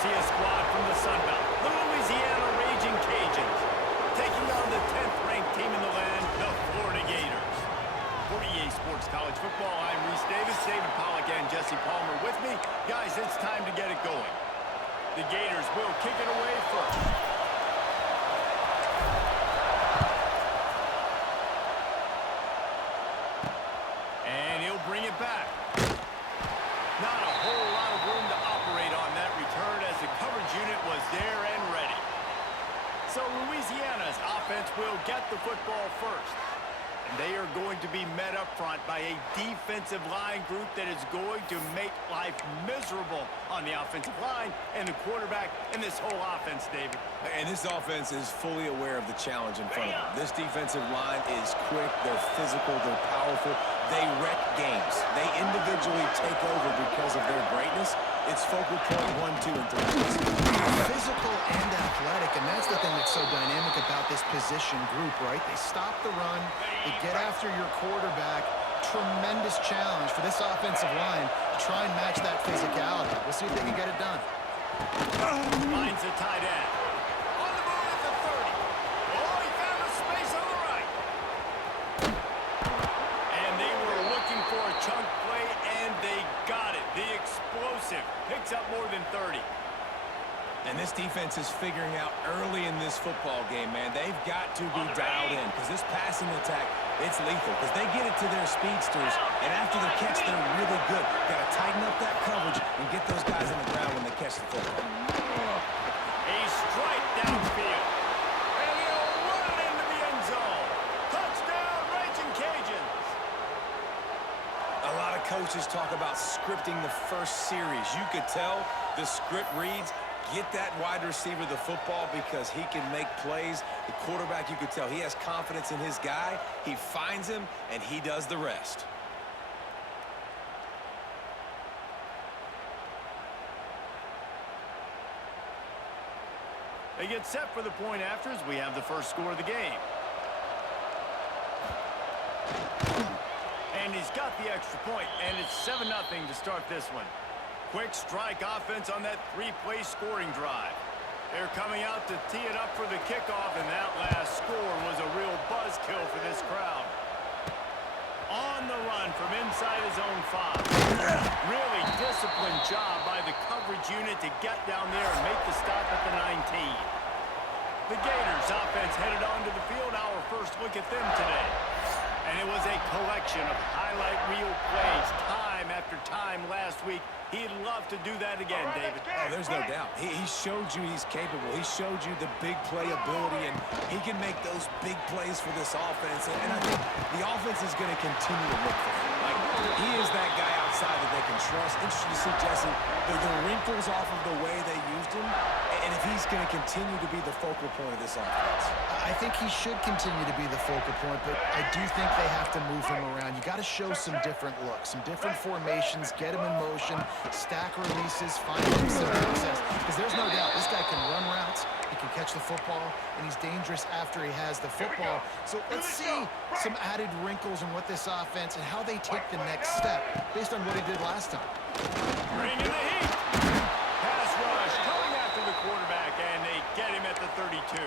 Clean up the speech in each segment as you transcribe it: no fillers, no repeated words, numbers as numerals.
see a squad from the Sun Belt, the Louisiana Raging Cajuns, taking on the 10th-ranked team in the land, the Florida Gators. For EA Sports College Football, I'm Reese Davis, David Pollack, and Jesse Palmer with me. Guys, it's time to get it going. The Gators will kick it away first. And he'll bring it back. Not a whole lot of room to operate on that return as the coverage unit was there and ready. So Louisiana's offense will get the football first. And they are going to be met up front by a defensive line group that is going to make life miserable on the offensive line and the quarterback and this whole offense, David. And this offense is fully aware of the challenge in front of them. This defensive line is quick, they're physical, they're powerful. They wreck games. They individually take over because of their greatness. It's focal point 1, 2, and 3. Physical and athletic, and that's the thing that's so dynamic about this position group, right? They stop the run, they get after your quarterback. Tremendous challenge for this offensive line to try and match that physicality. We'll see if they can get it done. Finds a tight end. On the move at the 30. Oh, he found a space on the right. And they were looking for a chunk play, and they got it. The explosive picks up more than 30. And this defense is figuring out early in this football game, man. They've got to be dialed in because this passing attack, it's lethal because they get it to their speedsters, and after the catch, they're really good. Got to tighten up that coverage and get those guys on the ground when they catch the football. A strike downfield. And he'll run it into the end zone. Touchdown, Raging Cajuns. A lot of coaches talk about scripting the first series. You could tell the script reads, get that wide receiver the football because he can make plays. The quarterback, you could tell, he has confidence in his guy. He finds him, and he does the rest. They get set for the point afters. We have the first score of the game. And he's got the extra point, and it's 7-0 to start this one. Quick strike offense on that three-play scoring drive. They're coming out to tee it up for the kickoff, and that last score was a real buzzkill for this crowd. On the run from inside his own 5. Really disciplined job by the coverage unit to get down there and make the stop at the 19. The Gators offense headed onto the field. Our first look at them today. And it was a collection of highlight reel plays time after time last week. He'd love to do that again, David. Oh, there's no doubt. He showed you he's capable. He showed you the big play ability, and he can make those big plays for this offense. And I think the offense is going to continue to look for him. Like, he is that guy outside that they can trust. Interesting to see, Jesse, the wrinkles off of the way they used him, and if he's going to continue to be the focal point of this offense. I think he should continue to be the focal point, but I do think they have to move him around. You got to show some different looks, some different formations, get him in motion, stack releases, find him some access. Because there's no doubt this guy can run routes, he can catch the football, and he's dangerous after he has the football. So let's see some added wrinkles in what this offense and how they take the next step based on what he did last time. Bringing the heat. Pass rush coming after the quarterback, and they get him at the 32.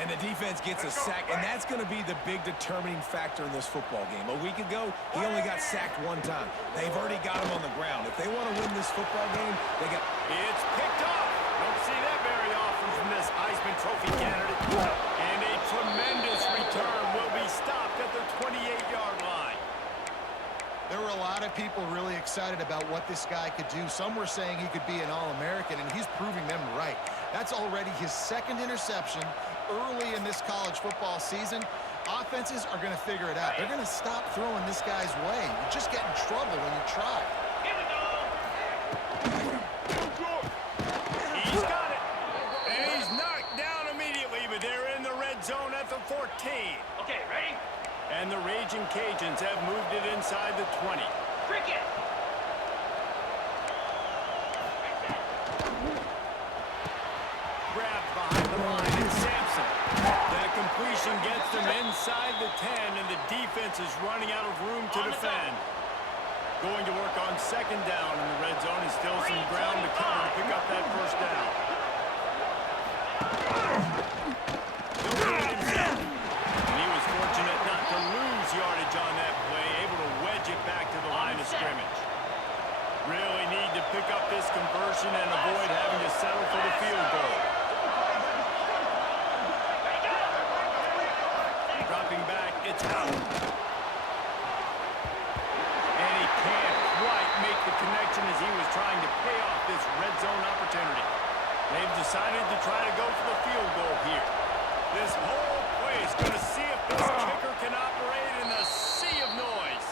And the defense gets a sack, and that's going to be the big determining factor in this football game. A week ago, he only got sacked 1 time. They've already got him on the ground. If they want to win this football game, they got... It's picked up. Don't see that very often from this Heisman Trophy candidate. And a tremendous return will be stopped at the 28-yard line. There were a lot of people really excited about what this guy could do. Some were saying he could be an All-American, and he's proving them right. That's already his 2nd interception early in this college football season. Offenses are going to figure it out. They're going to stop throwing this guy's way. You just get in trouble when you try. He's got it. And he's knocked down immediately, but they're in the red zone at the 14. Okay, ready? And the Raging Cajuns have moved it inside the 20. Cricket! Grabbed behind the line, and Sampson. That completion gets them inside the 10, and the defense is running out of room to defend. Going to work on 2nd down in the red zone, and still some ground to cover to pick up that first conversion and avoid having to settle for the field goal. Dropping back, it's Howard. And he can't quite make the connection as he was trying to pay off this red zone opportunity. They've decided to try to go for the field goal here. This whole play is going to see if this kicker can operate in a sea of noise.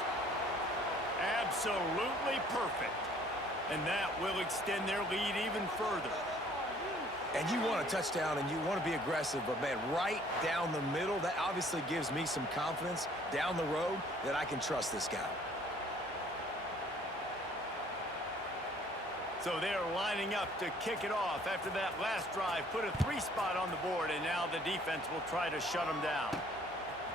Absolutely perfect. And that will extend their lead even further. And you want a touchdown and you want to be aggressive, but, man, right down the middle, that obviously gives me some confidence down the road that I can trust this guy. So they're lining up to kick it off after that last drive. Put a 3-spot on the board, and now the defense will try to shut him down.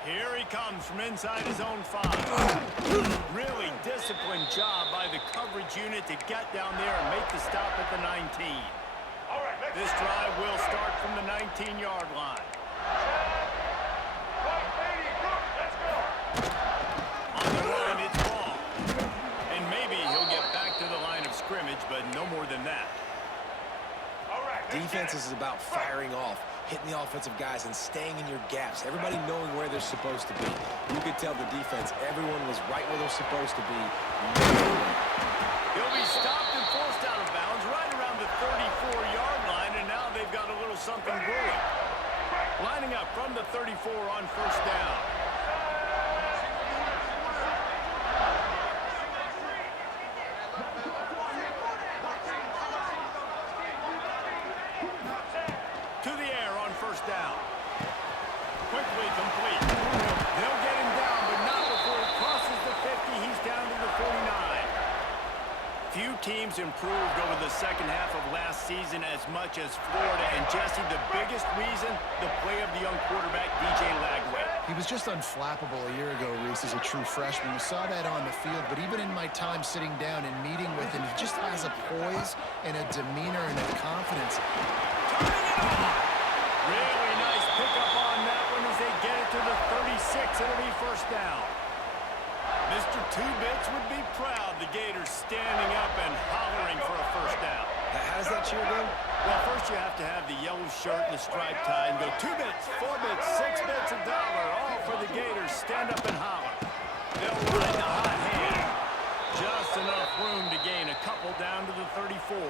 Here he comes from inside his own 5. Really disciplined job by the coverage unit to get down there and make the stop at the 19. This drive will start from the 19-yard line. On the run, it's ball. And maybe he'll get back to the line of scrimmage, but no more than that. Defense is about firing off, hitting the offensive guys, and staying in your gaps. Everybody knowing where they're supposed to be. You could tell the defense, everyone was right where they're supposed to be. He'll be stopped and forced out of bounds right around the 34-yard line, and now they've got a little something brewing. Lining up from the 34 on first down. To the air on first down. Quickly complete. They'll get him down, but not before he crosses the 50. He's down to the 49. Few teams improved over the second half of last season as much as Florida. And, Jesse, the biggest reason, the play of the young quarterback, DJ Lagway. He was just unflappable a year ago, Reese, as a true freshman. We saw that on the field, but even in my time sitting down and meeting with him, he just has a poise and a demeanor and a confidence. Really nice pickup on that one as they get it to the 36. It'll be first down. Mr. Two-Bits would be proud. The Gators standing up and hollering for a first down. How does that cheer go? Well, first you have to have the yellow shirt and the striped tie and go 2 bits, 4 bits, 6 bits, $1, all for the Gators. Stand up and holler. They'll ride the hot hand. Just enough room to gain a couple down to the 34.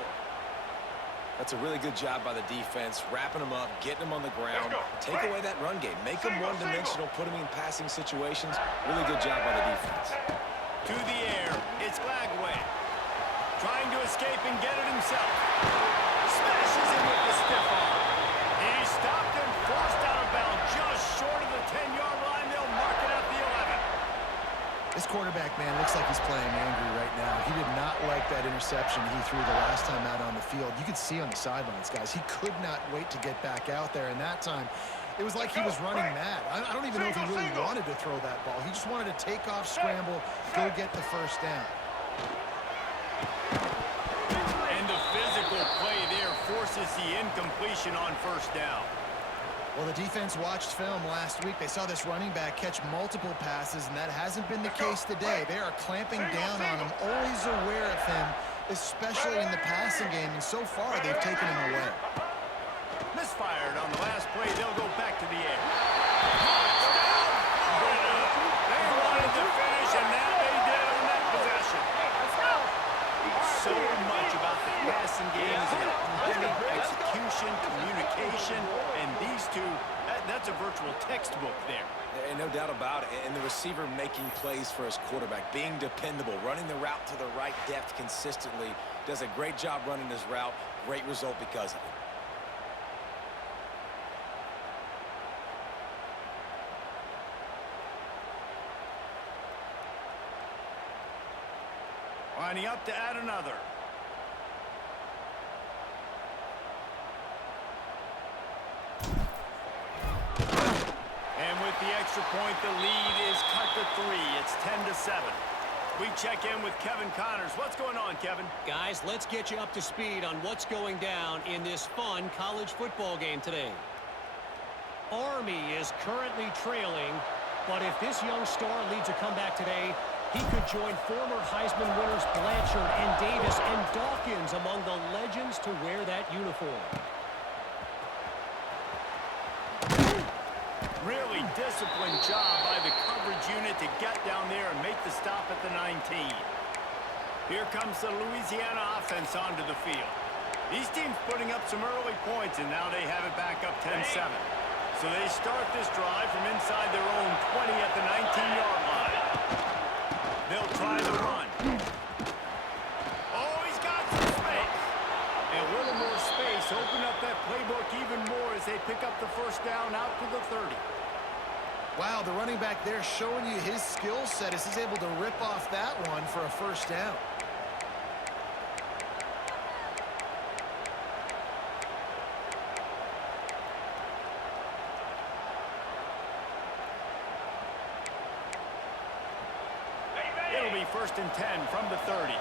That's a really good job by the defense, wrapping them up, getting them on the ground. Take away that run game. Make them one-dimensional, put them in passing situations. Really good job by the defense. To the air, it's Lagway. Trying to escape and get it himself. Smashes him with the stiff arm. He's stopped and forced out of bounds just short of the 10-yard line. They'll mark it at the 11. This quarterback, man, looks like he's playing angry right now. He did not like that interception he threw the last time out on the field. You could see on the sidelines, guys, he could not wait to get back out there. And that time, it was like he was running mad. I don't even know if he really wanted to throw that ball. He just wanted to take off, scramble, go get the first down. And the physical play there forces the incompletion on first down. Well, the defense watched film last week. They saw this running back catch multiple passes, and that hasn't been the case today. They are clamping down on him, always aware of him, especially in the passing game, and so far they've taken him away. Misfired on the last play. They'll go back to the air. Touchdown, Florida. They wanted to finish, and now they did on that possession. So much about the passing game is timing, execution, communication, and these two, that's a virtual textbook there. And no doubt about it. And the receiver making plays for his quarterback, being dependable, running the route to the right depth consistently, does a great job running his route. Great result because of it. Lining up to add another. And with the extra point, the lead is cut to 3. It's 10-7. We check in with Kevin Connors. What's going on, Kevin? Guys, let's get you up to speed on what's going down in this fun college football game today. Army is currently trailing, but if this young star leads a comeback today, He could join former Heisman winners Blanchard and Davis and Dawkins among the legends to wear that uniform. Really disciplined job by the coverage unit to get down there and make the stop at the 19. Here comes the Louisiana offense onto the field. These teams putting up some early points, and now they have it back up 10-7. So they start this drive from inside their own 20 at the 19-yard line. They'll try the run. Oh, he's got some space. And a little more space. Open up that playbook even more as they pick up the first down out to the 30. Wow, the running back there showing you his skill set as he's able to rip off that one for a first down. It'll be 1st and 10 from the 30.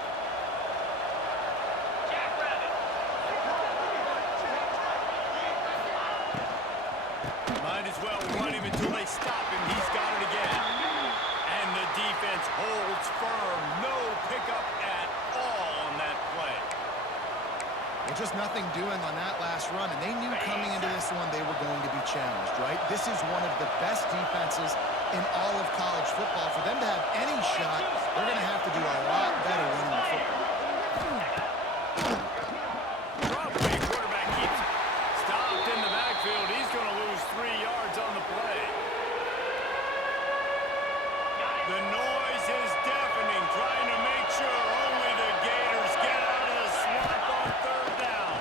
Might as well run him until they stop him. He's got it again. And the defense holds firm. No pickup at all on that play. Well, just nothing doing on that last run, and they knew coming into this one they were going to be challenged, right? This is one of the best defenses in all of college football. For them to have any shot, they're going to have to do a lot better running the football. Broadway quarterback keeps it. Stopped in the backfield. He's going to lose 3 yards on the play. The noise is deafening, trying to make sure only the Gators get out of the swamp on 3rd down.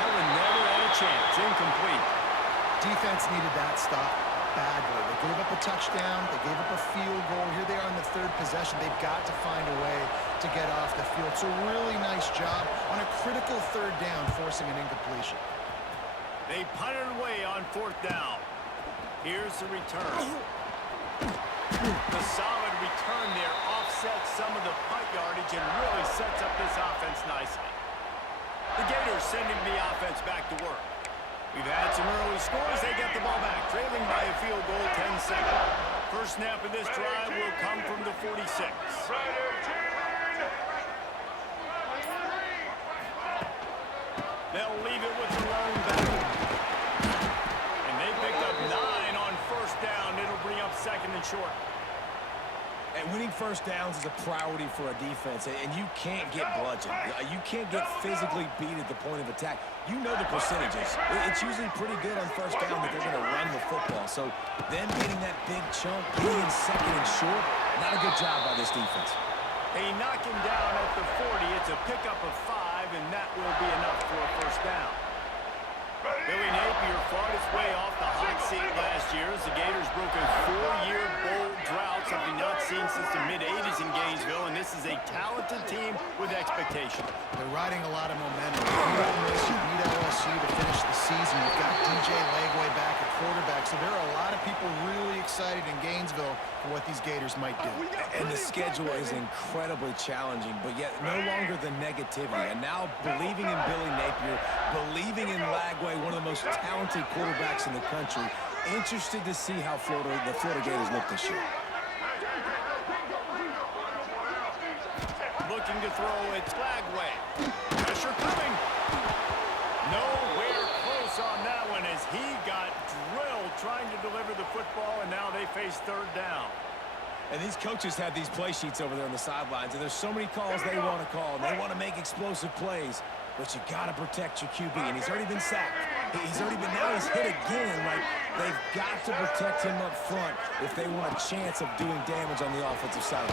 That one never had a chance. Incomplete. Defense needed that stop badly. They gave up a touchdown. They gave up a field goal. Here they are on the 3rd possession. They've got to find a way to get off the field. So really nice job on a critical 3rd down, forcing an incompletion. They punted away on 4th down. Here's the return. The solid return there offsets some of the punt yardage and really sets up this offense nicely. The Gators sending the offense back to work. We've had some early scores. They get the ball back, trailing by a field goal 10-7. First snap of this drive will come from the 46. They'll leave it with the lone back. And they picked up 9 on 1st down. It'll bring up 2nd and short. And winning first downs is a priority for a defense, and you can't get bludgeoned. You can't get physically beat at the point of attack. You know the percentages. It's usually pretty good on 1st down that they're going to run the football. So them getting that big chunk, being in 2nd and short, not a good job by this defense. They knock him down at the 40. It's a pickup of 5, and that will be enough for a first down. Billy Napier fought his way off the hot seat last year as the Gators broke a 4-year bowl drought, something not seen since the mid-'80s in Gainesville, and this is a talented team with expectation. They're riding a lot of momentum. You beat Ole Miss, you beat LSU to finish the season. You've got DJ Lagway back at quarterback, so there are a lot of people really excited in Gainesville for what these Gators might do. And the schedule is incredibly challenging, but yet no longer the negativity. And now believing in Billy Napier, believing in Lagway, one of the most talented quarterbacks in the country. Interested to see how the Florida Gators look this year. Looking to throw, it's Lagway. Pressure coming. Nowhere close on that one as he got drilled trying to deliver the football, and now they face 3rd down. And these coaches have these play sheets over there on the sidelines, and there's so many calls they want to call, and they want to make explosive plays. But you got to protect your QB, and he's already been sacked. Now he's hit again. Like, they've got to protect him up front if they want a chance of doing damage on the offensive side.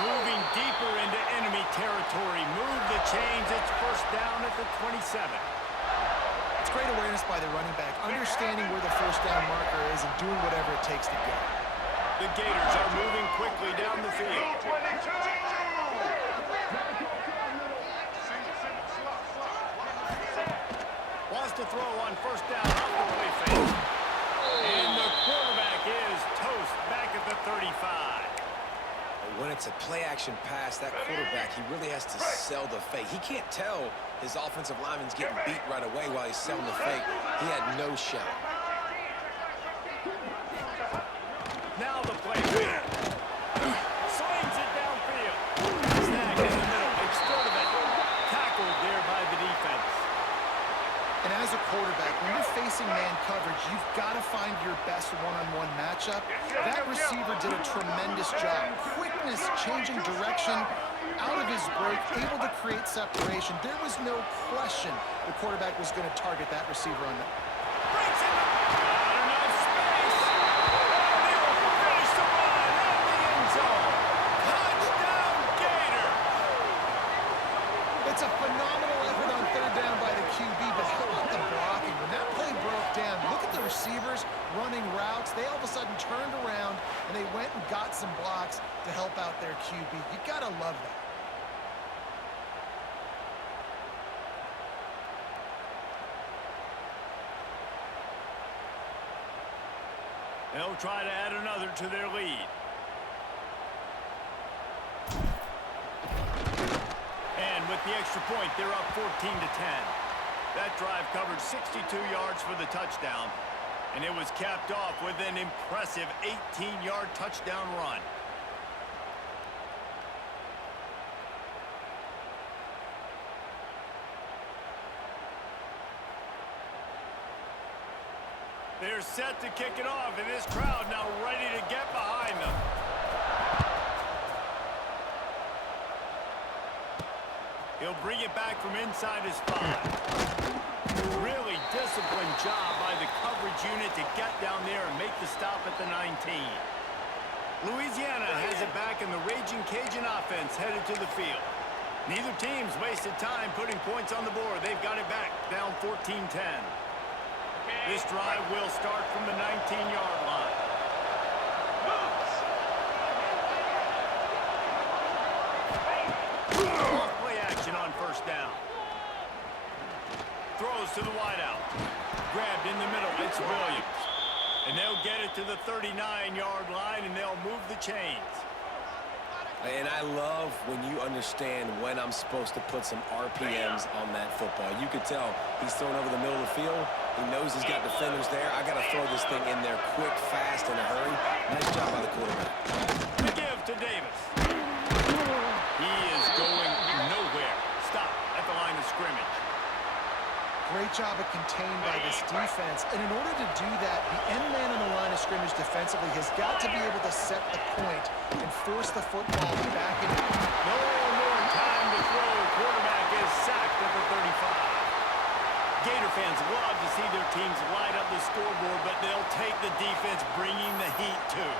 Moving deeper into enemy territory. Move the chains. It's 1st down at the 27. It's great awareness by the running back, understanding where the 1st down marker is and doing whatever it takes to get it. The Gators are moving quickly down the field. Wants to throw on 1st down off the play fake. And the quarterback is toast back at the 35. When it's a play-action pass, that quarterback, he really has to sell the fake. He can't tell his offensive lineman's getting beat right away while he's selling the fake. He had no shot. up, that receiver did a tremendous job. Quickness, changing direction, out of his break, able to create separation. There was no question the quarterback was going to target that receiver on that. Breaks in not enough space. And they will finish the run at the end zone. Touchdown, Gator. It's a phenomenal effort on third down by the QB, but how about the blocking? When that play broke down, look at the receivers running routes. They all of a sudden turned around, and they went and got some blocks to help out their QB. You got to love that. They'll try to add another to their lead. And with the extra point, they're up 14-10. That drive covered 62 yards for the touchdown, and it was capped off with an impressive 18-yard touchdown run. They're set to kick it off, and this crowd now ready to get behind them. He'll bring it back from inside his 5. Really disciplined job by the coverage unit to get down there and make the stop at the 19. Louisiana has it back, and the Raging Cajun offense headed to the field. Neither team's wasted time putting points on the board. They've got it back, down 14-10. This drive will start from the 19-yard line. Play action on first down. Throws to the wideout. Grabbed in the middle. It's Williams. And they'll get it to the 39-yard line, and they'll move the chains. And I love when you understand when I'm supposed to put some RPMs on that football. You could tell he's throwing over the middle of the field. He knows he's got defenders there. I got to throw this thing in there quick, fast, in a hurry. Nice job by the quarterback. The give to Davis. He is going nowhere. Stop at the line of scrimmage. Great job of contained by this defense. And in order to do that, the end man on the line of scrimmage defensively has got to be able to set the point and force the football back in. No more time to throw. Quarterback is sacked at the 35. Gator fans love to see their teams light up the scoreboard, but they'll take the defense bringing the heat too.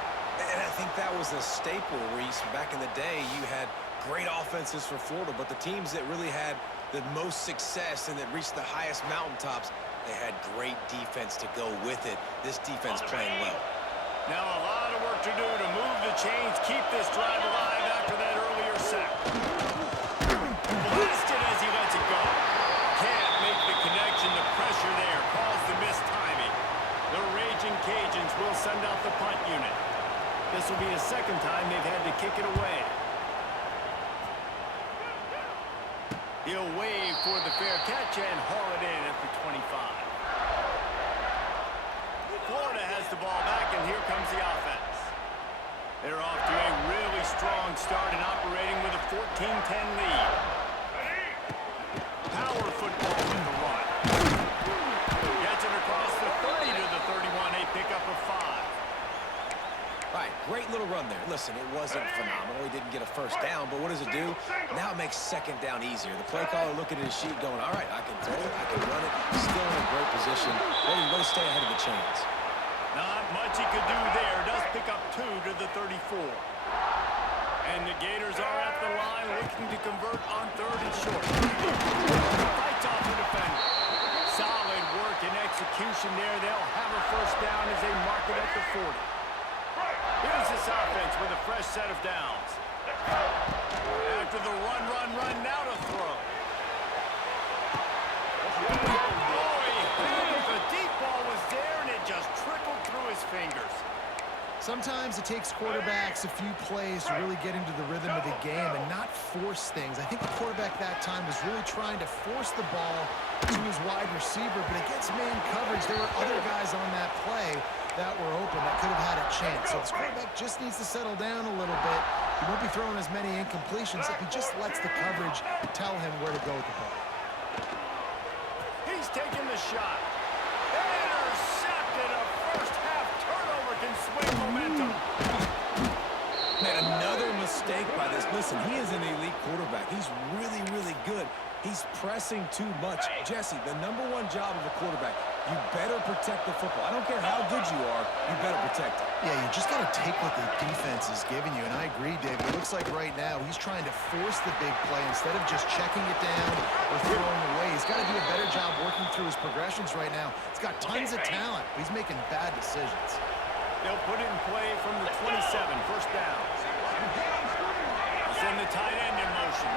And I think that was a staple, Reese. Back in the day, you had great offenses for Florida, but the teams that really had the most success and that reached the highest mountaintops, they had great defense to go with it. This defense playing well. Now a lot of work to do to move the chains, keep this drive alive after that earlier sack. Blasted as he lets it go. Can't make the connection. The pressure there caused the missed timing. The Raging Cajuns will send out the punt unit. This will be the second time they've had to kick it away. He'll wave for the fair catch and haul it in at the 25. Florida has the ball back, and here comes the offense. They're off to a really strong start and operating with a 14-10 lead. Power football with the run. Gets it across the 30 to the 31, a pickup of 5. All right, great little run there. Listen, it wasn't phenomenal. He didn't get a first down, but what does it do? Now it makes second down easier. The play caller looking at his sheet going, all right, I can throw it, I can run it. Still in a great position. Ready to stay ahead of the chains. Not much he could do there. Does pick up 2 to the 34. And the Gators are at the line looking to convert on third and short. Fights off the defender. Solid work and execution there. They'll have a first down as they mark it at the 40. Here's this offense with a fresh set of downs. After the run, now to throw. The deep ball was there, and it just trickled through his fingers. Sometimes it takes quarterbacks a few plays to really get into the rhythm of the game and not force things. I think the quarterback that time was really trying to force the ball to his wide receiver, but against man coverage, there were other guys on that play that were open that could have had a chance. So this quarterback just needs to settle down a little bit. He won't be throwing as many incompletions if he just lets the coverage tell him where to go with the ball. He's taking the shot. Intercepted. A first half turnover can swing the mistake by this. Listen, he is an elite quarterback. He's really, really good. He's pressing too much. Jesse, the #1 job of a quarterback, you better protect the football. I don't care how good you are, you better protect it. Yeah, you just got to take what the defense is giving you, and I agree, David. It looks like right now he's trying to force the big play instead of just checking it down or throwing away. He's got to do a better job working through his progressions right now. He's got tons of talent, but he's making bad decisions. They'll put it in play from the 27, first down. Send the tight end in motion.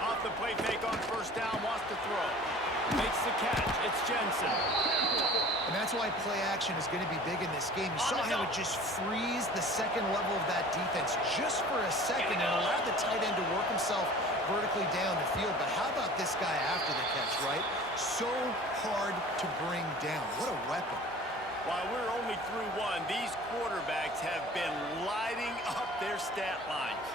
Off the play fake on first down, wants to throw. Makes the catch. It's Jensen. And that's why play action is going to be big in this game. You saw how it just frees the second level of that defense just for a second and allowed the tight end to work himself vertically down the field. But how about this guy after the catch, right? So hard to bring down. What a weapon. While we're only through one, these quarterbacks have been lighting up their stat lines.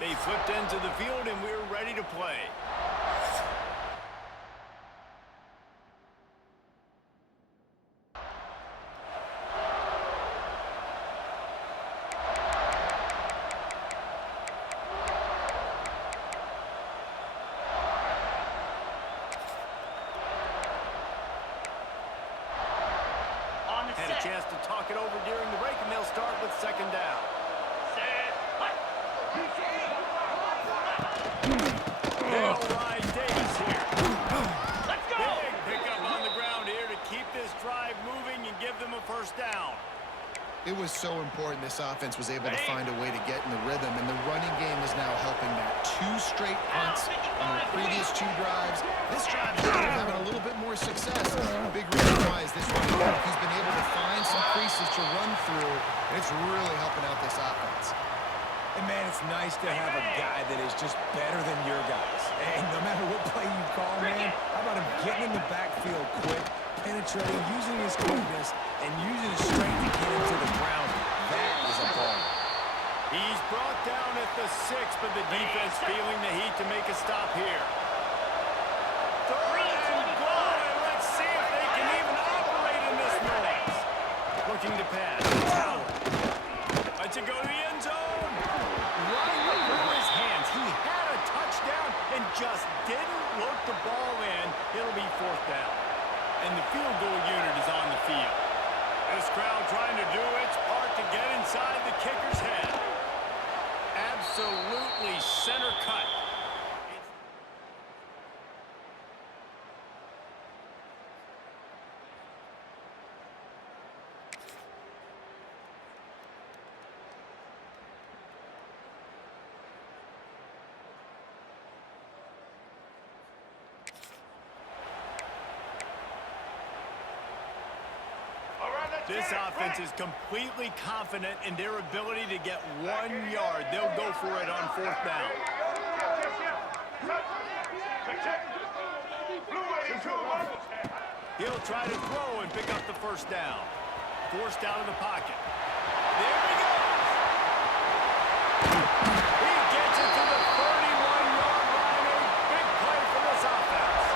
They flipped into the field, and we're ready to play. Had a chance to talk it over during the break, and they'll start with second down. They'll ride Davis here. Let's go! Big pickup on the ground here to keep this drive moving and give them a first down. It was so important this offense was able to find a way to get in the rhythm, and the running game is now helping that. 2 straight punts on the previous 2 drives. This drive is having a little bit more success. Big reason why is this running back. He's been able to find some creases to run through, and it's really helping out this offense. And, man, it's nice to have a guy that is just better than your guys. And no matter what play you call, man, how about him getting in the backfield quick, penetrating, using his quickness, and using his strength to get him to the ground. That is a ball. He's brought down at the 6, but the defense feeling the heat to make a stop here. Third and goal, and let's see if they can even operate in this noise. Looking to pass. Howard. Lets it go to the end zone. Right before his hands. He had a touchdown and just didn't look the ball in. It'll be fourth down. And the field goal unit is on the field. This crowd trying to do its part to get inside the kicker's head. Absolutely center cut. This offense is completely confident in their ability to get 1 yard. They'll go for it on fourth down. He'll try to throw and pick up the first down. Forced out of the pocket. There he goes. He gets it to the 31-yard line. A big play for this offense.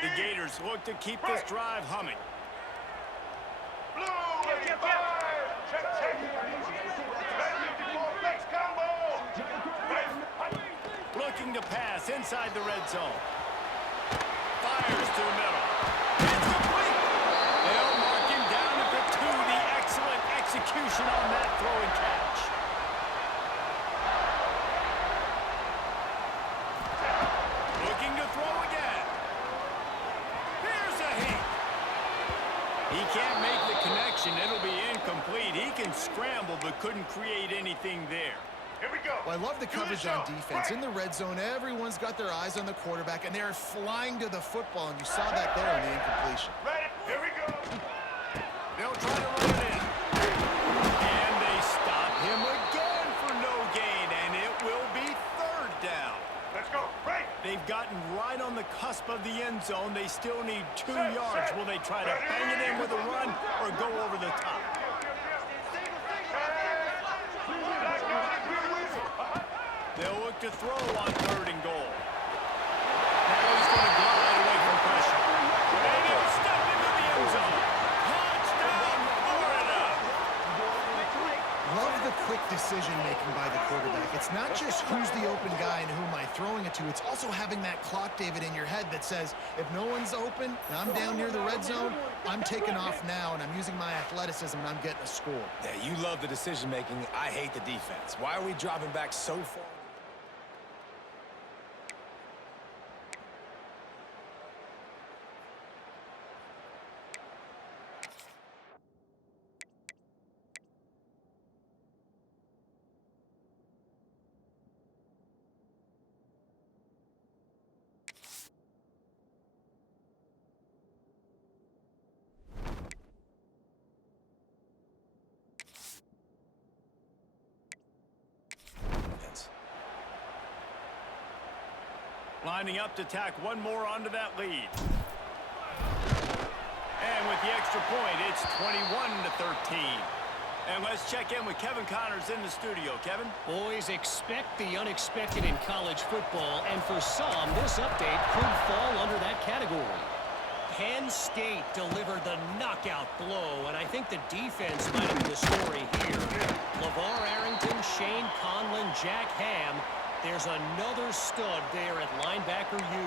The Gators look to keep this drive humming. Looking to pass inside the red zone. Fires to the middle. It's complete. They'll mark him down at the 2. The excellent execution on that throw and catch. Looking to throw again. Here's a hit. He can't make the connection. It'll be scramble, but couldn't create anything there. Here we go. Well, I love the coverage on defense. In the red zone, everyone's got their eyes on the quarterback, and they're flying to the football, and you saw that there in the incompletion. Ready? Here we go. They'll try to run it in. And they stop him again for no gain, and it will be third down. Let's go. Right. They've gotten right on the cusp of the end zone. They still need 2 yards. Will they try to hang it in with a run or go over the top? They'll look to throw on 3rd and goal. Now he's going to glide away from pressure. And he'll step into the end zone. Touchdown, Florida! Love the quick decision-making by the quarterback. It's not just who's the open guy and who am I throwing it to. It's also having that clock, David, in your head that says, if no one's open and I'm down near the red zone, I'm taking off now, and I'm using my athleticism, and I'm getting a score. Yeah, you love the decision-making. I hate the defense. Why are we dropping back so far? Lining up to tack one more onto that lead. And with the extra point, it's 21-13. And let's check in with Kevin Connors in the studio. Kevin? Boys, expect the unexpected in college football, and for some, this update could fall under that category. Penn State delivered the knockout blow, and I think the defense might have been the story here. LeVar Arrington, Shane Conlon, Jack Ham. There's another stud there at linebacker U.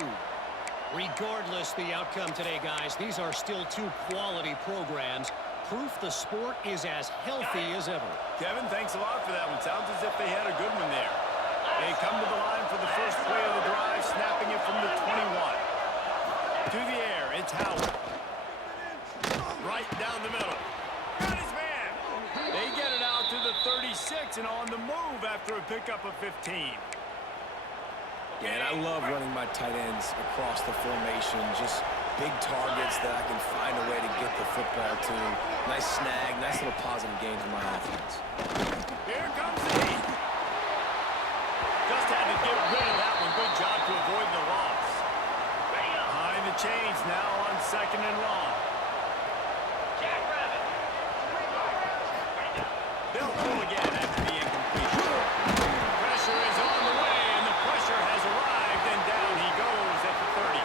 Regardless the outcome today, guys, these are still 2 quality programs. Proof the sport is as healthy as ever. Kevin, thanks a lot for that one. Sounds as if they had a good one there. They come to the line for the first play of the drive, snapping it from the 21. To the air, it's Howard. Right down the middle. Got his man. They get it out to the 36 and on the move after a pickup of 15. Yeah, and I love running my tight ends across the formation. Just big targets that I can find a way to get the football to. Nice snag, nice little positive gain for my offense. Here comes the heat. Just had to get rid of that one. Good job to avoid the loss. Behind the chains now on 2nd and long. Jackrabbit. They'll pull again after the incompletion. Pressure is on the way, and the pressure has arrived, and down he goes at the 30.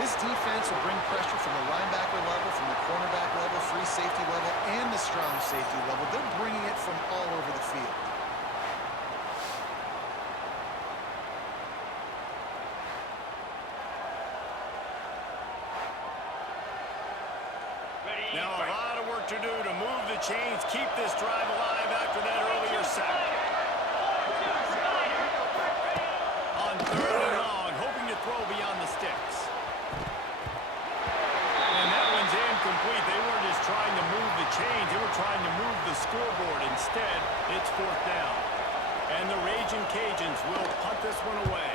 This defense will bring pressure from the linebacker level, from the cornerback level, free safety level, and the strong safety level. They're bringing it from all over the field. Now a lot of work to do to move the chains, keep this drive alive after that earlier sack. On 3rd and long, hoping to throw beyond the sticks. And that one's incomplete. They weren't just trying to move the chains, they were trying to move the scoreboard. Instead, it's 4th down. And the Raging Cajuns will punt this one away.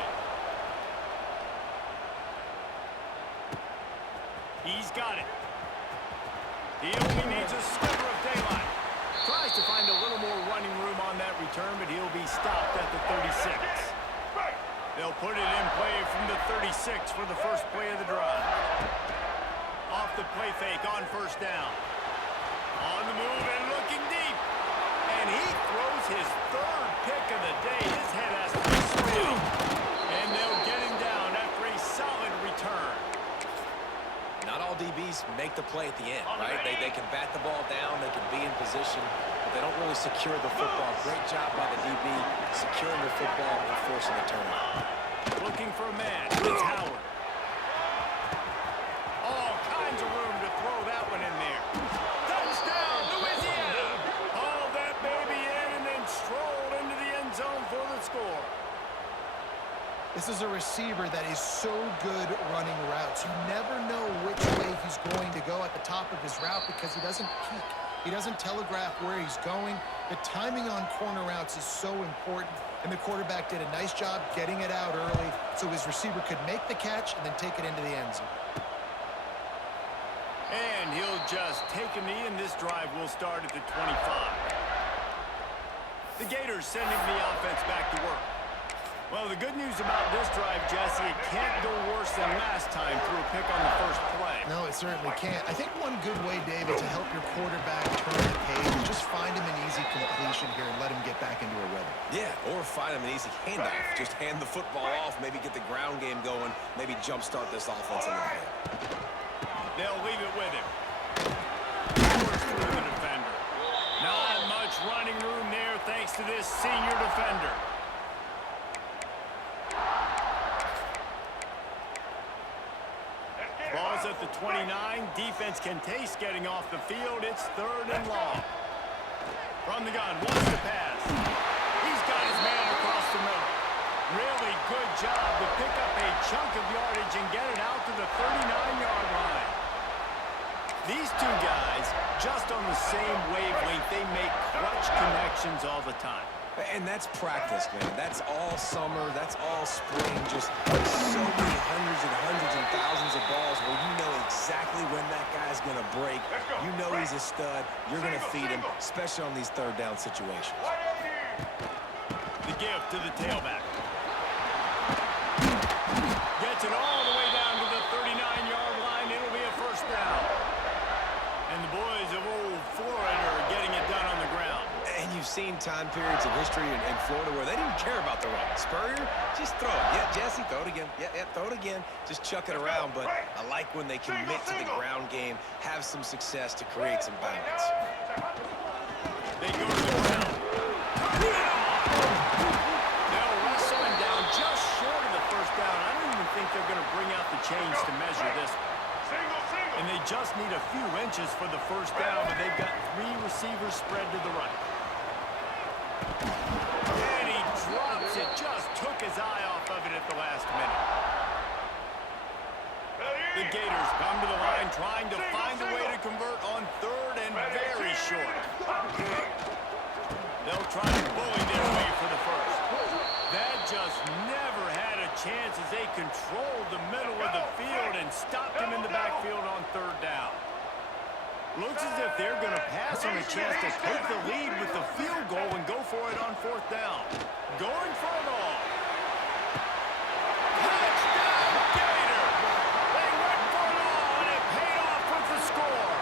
He's got it. He only needs a sliver of daylight. Tries to find a little more running room on that return, but he'll be stopped at the 36. They'll put it in play from the 36 for the first play of the drive. Off the play fake on 1st down. On the move and looking deep. And he throws his 3rd pick of the day. His head has to be straight. And they'll get him down after a solid return. Not all DBs make the play at the end, right? They can bat the ball down, they can be in position, but they don't really secure the football. Great job by the DB securing the football and forcing the turnover. Looking for a man. It's Howard. All kinds of room to throw that one in there. Touchdown, Louisiana! Hauled that baby in and then strolled into the end zone for the score. This is a receiver that is so good running routes. You never know which way he's going to go at the top of his route because he doesn't peek. He doesn't telegraph where he's going. The timing on corner routes is so important, and the quarterback did a nice job getting it out early so his receiver could make the catch and then take it into the end zone. And he'll just take a knee, and this drive will start at the 25. The Gators sending the offense back to work. Well, the good news about this drive, Jesse, it can't go worse than last time through a pick on the first play. No, it certainly can't. I think one good way, David, to help your quarterback turn the page is just find him an easy completion here and let him get back into a rhythm. Yeah, or find him an easy handoff. Just hand the football off, maybe get the ground game going, maybe jumpstart this offense a little bit. They'll leave it with him. Force through the defender. Not much running room there thanks to this senior defender. Ball's at the 29. Defense can taste getting off the field. It's 3rd and long. From the gun, wants to pass. He's got his man across the middle. Really good job to pick up a chunk of yardage and get it out to the 39-yard line. These two guys, just on the same wavelength, they make clutch connections all the time. And that's practice, man. That's all summer. That's all spring. Just so many hundreds and thousands of balls where you know exactly when that guy's going to break. You know he's a stud. You're going to feed him, especially on these third down situations. The give to the tailback. Gets it all the way down to the 39-yard line. It'll be a first down. And the boys of old Florida are getting it done on the ground. And you've seen time periods in history in Florida where they didn't care about the run. Spurrier, just throw it. Yeah, Jesse, throw it again. Yeah, throw it again. Just chuck it around. But I like when they commit to the ground game, have some success to create some balance. They go to the ground. They'll wrestle him down just short of the first down. I don't even think they're going to bring out the chains to measure this one. And they just need a few inches for the first down, but they've got 3 receivers spread to the right. And he drops it, just took his eye off of it at the last minute. The Gators come to the line trying to find a way to convert on 3rd and very short. They'll try to bully their way for the first. That just never had a chance as they controlled the middle of the field and stopped him in the backfield on 3rd down. Looks as if they're going to pass on a chance to take the lead with the field goal and go for it on 4th down. Going for it all. Touchdown, Gator! They went for it all, and it paid off with the score.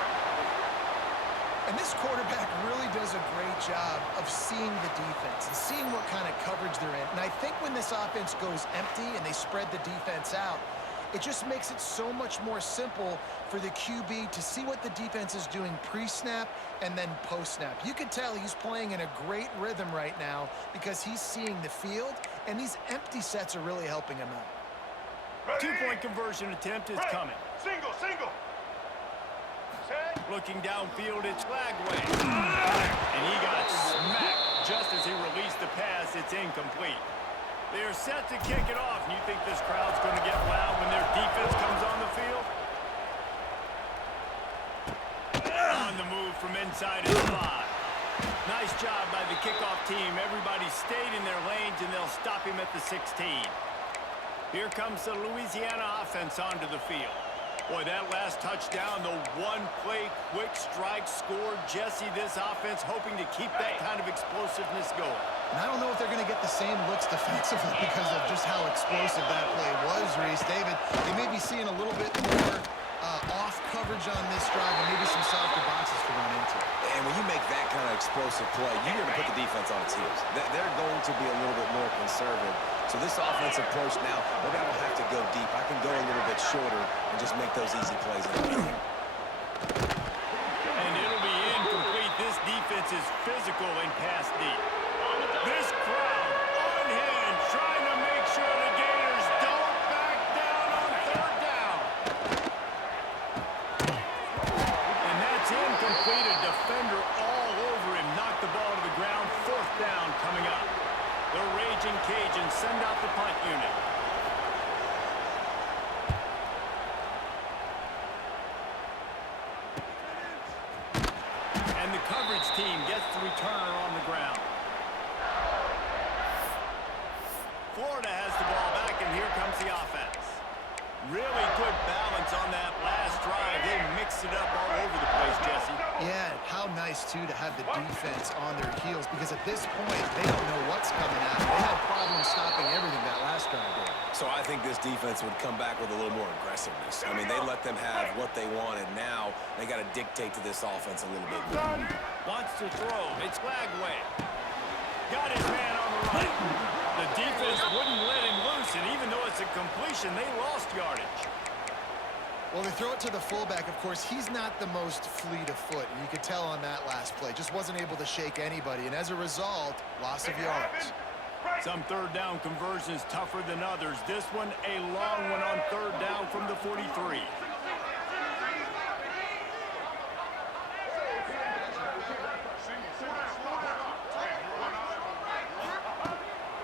And this quarterback really does a great job of seeing the defense and seeing what kind of coverage they're in. And I think when this offense goes empty and they spread the defense out, it just makes it so much more simple for the QB to see what the defense is doing pre-snap and then post-snap. You can tell he's playing in a great rhythm right now because he's seeing the field, and these empty sets are really helping him out. 2-point conversion attempt is coming. Single. Set. Looking downfield, it's Flagway. And he got smacked just as he released the pass. It's incomplete. They're set to kick it off. You think this crowd's going to get loud when their defense comes on the field? On the move from inside his 5. Nice job by the kickoff team. Everybody stayed in their lanes, and they'll stop him at the 16. Here comes the Louisiana offense onto the field. Boy, that last touchdown, the one-play quick strike score. Jesse, this offense hoping to keep that kind of explosiveness going. And I don't know if they're going to get the same looks defensively because of just how explosive that play was, Reese. David, they may be seeing a little bit more off coverage on this drive and maybe some softer boxes to run into. And when you make that kind of explosive play, you're going to put the defense on its heels. They're going to be a little bit more conservative. So this offensive approach now, maybe I don't have to go deep. I can go a little bit shorter and just make those easy plays. And it'll be incomplete. This defense is physical and pass deep. This crowd unhinged, trying to make sure the Gators don't back down on 3rd down. And that's incomplete. A defender all over him. Knocked the ball to the ground. 4th down coming up. The Raging Cajuns send out the punt unit. And the too, to have the defense on their heels, because at this point, they don't know what's coming at them. They had problems stopping everything that last drive did. So I think this defense would come back with a little more aggressiveness. I mean, they let them have what they wanted. Now they got to dictate to this offense a little bit more. Wants to throw. It's Flagway. Got his man on the right. The defense wouldn't let him loose, and even though it's a completion, they lost yardage. Well, they throw it to the fullback. Of course, he's not the most fleet of foot, and you could tell on that last play. Just wasn't able to shake anybody, and as a result, loss of yards. Some third down conversions tougher than others. This one, a long one on third down from the 43.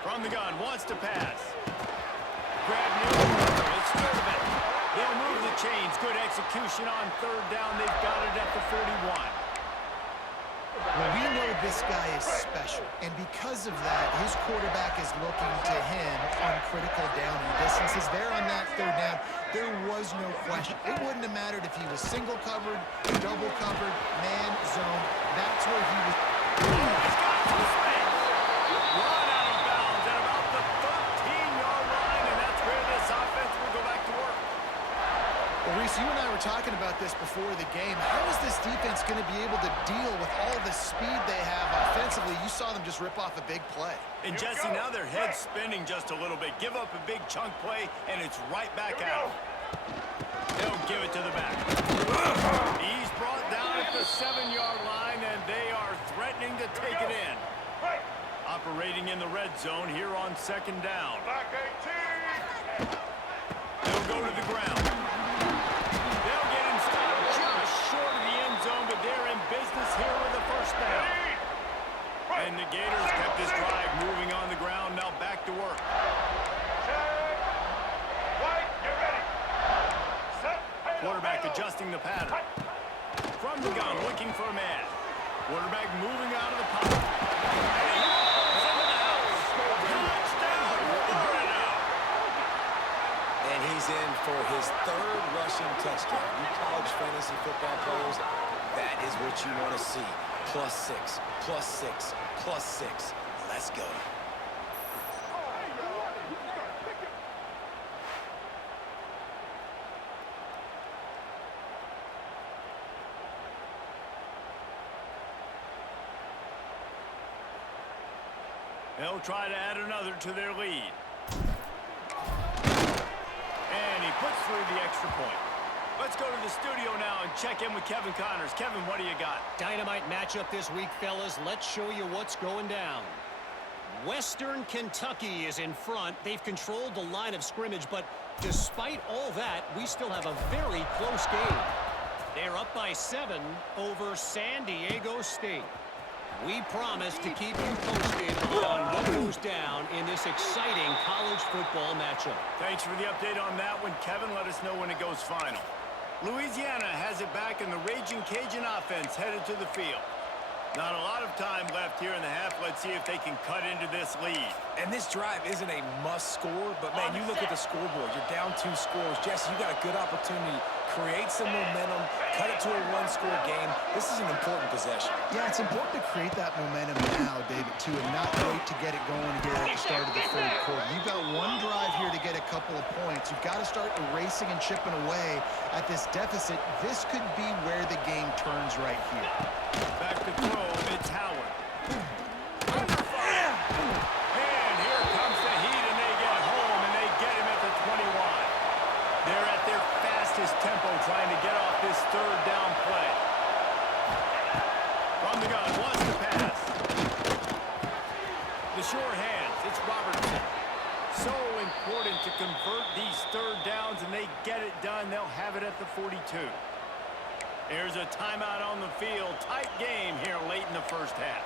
From the gun, wants to pass. Grab Newton. It's Thurman. He'll move the chains. Good execution on third down. They've got it at the 41. Well, we know this guy is special, and because of that, his quarterback is looking to him on critical down and distances. There on that third down, there was no question. It wouldn't have mattered if he was single covered, double covered, man, zone. That's where he was. He's got some space. Run out of bounds at about the 13-yard line, and that's where this offense will go back to work. Well, Reese, you and I were talking about this before the game. How is this defense going to be able to deal with all the speed they have offensively? You saw them just rip off a big play. And Jesse, now their head's spinning just a little bit. Give up a big chunk play, and it's right back at them. They'll give it to the back. He's brought down at the 7-yard line, and they are threatening to take it in. Operating in the red zone here on second down. They'll go to the ground. They'll get him stopped just short of the end zone, but they're in business here with a first down. And the Gators kept this drive moving on the ground. Now back to work. Quarterback adjusting the pattern. From the gun, looking for a man. Quarterback moving out of the pocket. And he's in for his third rushing touchdown. You college fantasy football players, that is what you want to see. +6, +6, +6. Let's go. They'll try to add another to their lead. And he puts through the extra point. Let's go to the studio now and check in with Kevin Connors. Kevin, what do you got? Dynamite matchup this week, fellas. Let's show you what's going down. Western Kentucky is in front. They've controlled the line of scrimmage, but despite all that, we still have a very close game. They're up by 7 over San Diego State. We promise to keep you posted on what goes down in this exciting college football matchup. Thanks for the update on that one, Kevin. Let us know when it goes final. Louisiana has it back, and the Raging Cajun offense headed to the field. Not a lot of time left here in the half. Let's see if they can cut into this lead. And this drive isn't a must score, but man, you look at the scoreboard. You're down 2 scores. Jesse, you got a good opportunity. Create some momentum. Cut it to a 1-score game. This is an important possession. Yeah, it's important to create that momentum now, David, too, and not wait to get it going here at the start of the third quarter. You've got one drive here to get a couple of points. You've got to start erasing and chipping away at this deficit. This could be where the game turns right here. Back to throw. It's Howard. Under fire. And here comes the heat, and they get home, and they get him at the 21. They're at their fastest tempo trying to get off this third down play. From the gun, wants to pass. The sure hands, it's Robertson. So important to convert these third downs, and they get it done. They'll have it at the 42. There's a timeout on the field. Tight game here late in the first half.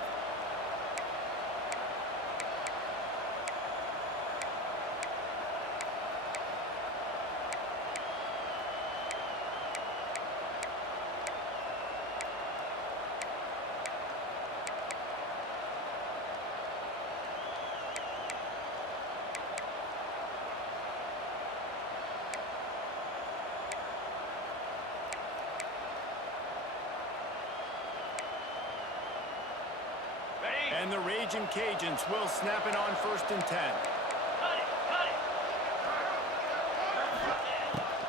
And the Raging Cajuns will snap it on 1st and 10.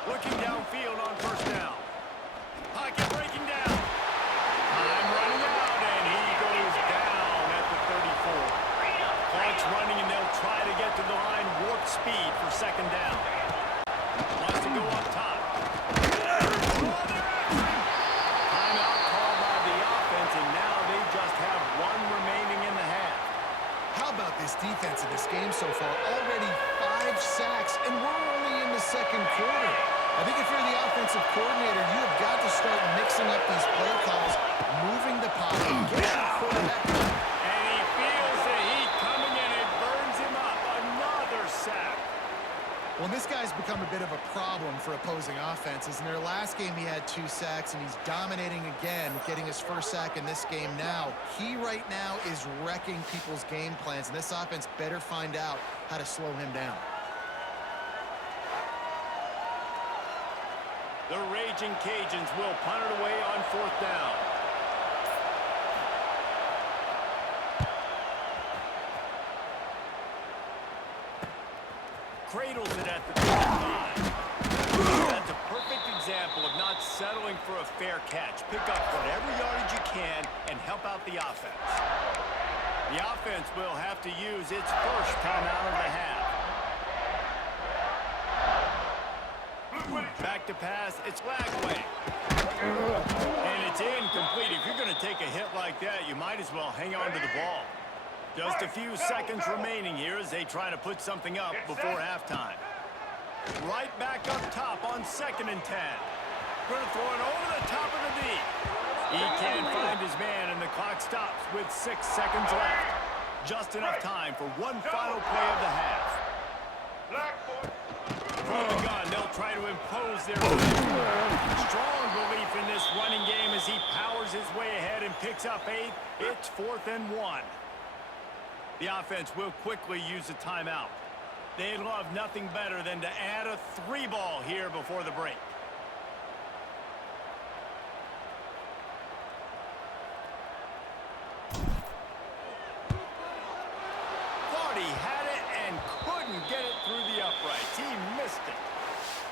Looking downfield on 1st down. Pocket breaking down. Time running out, and he goes down at the 34. Clock's running, and they'll try to get to the line warp speed for 2nd down. Wants to go up top. Timeout called by the offense, and now they just have 1 remaining in the half. How about this defense in this game so far? Already 5 sacks, and we're only in the 2nd quarter. I think if you're the offensive coordinator, you have got to start mixing up these play calls, moving the pocket, get your quarterback up. And he feels the heat coming in. It burns him up. Another sack. Well, this guy's become a bit of a problem for opposing offenses. In their last game, he had 2 sacks, and he's dominating again, getting his 1st sack in this game now. He right now is wrecking people's game plans, and this offense better find out how to slow him down. The Raging Cajuns will punt it away on 4th down. Cradles it at the 35. That's a perfect example of not settling for a fair catch. Pick up whatever yardage you can and help out the offense. The offense will have to use its 1st timeout of the half. Back to pass, it's Lagway. And it's incomplete. If you're going to take a hit like that, you might as well hang on to the ball. Just a few seconds remaining here as they try to put something up before halftime. Right back up top on 2nd and 10. Going to throw it over the top of the D. He can't find his man, and the clock stops with 6 seconds left. Just enough time for one final play of the half. From the gun, they'll try to impose their strong belief in this running game as he powers his way ahead and picks up 8. It's 4th and 1. The offense will quickly use a timeout. They'd love nothing better than to add a 3-ball here before the break. Thought he had it and couldn't get it through the uprights. He missed it.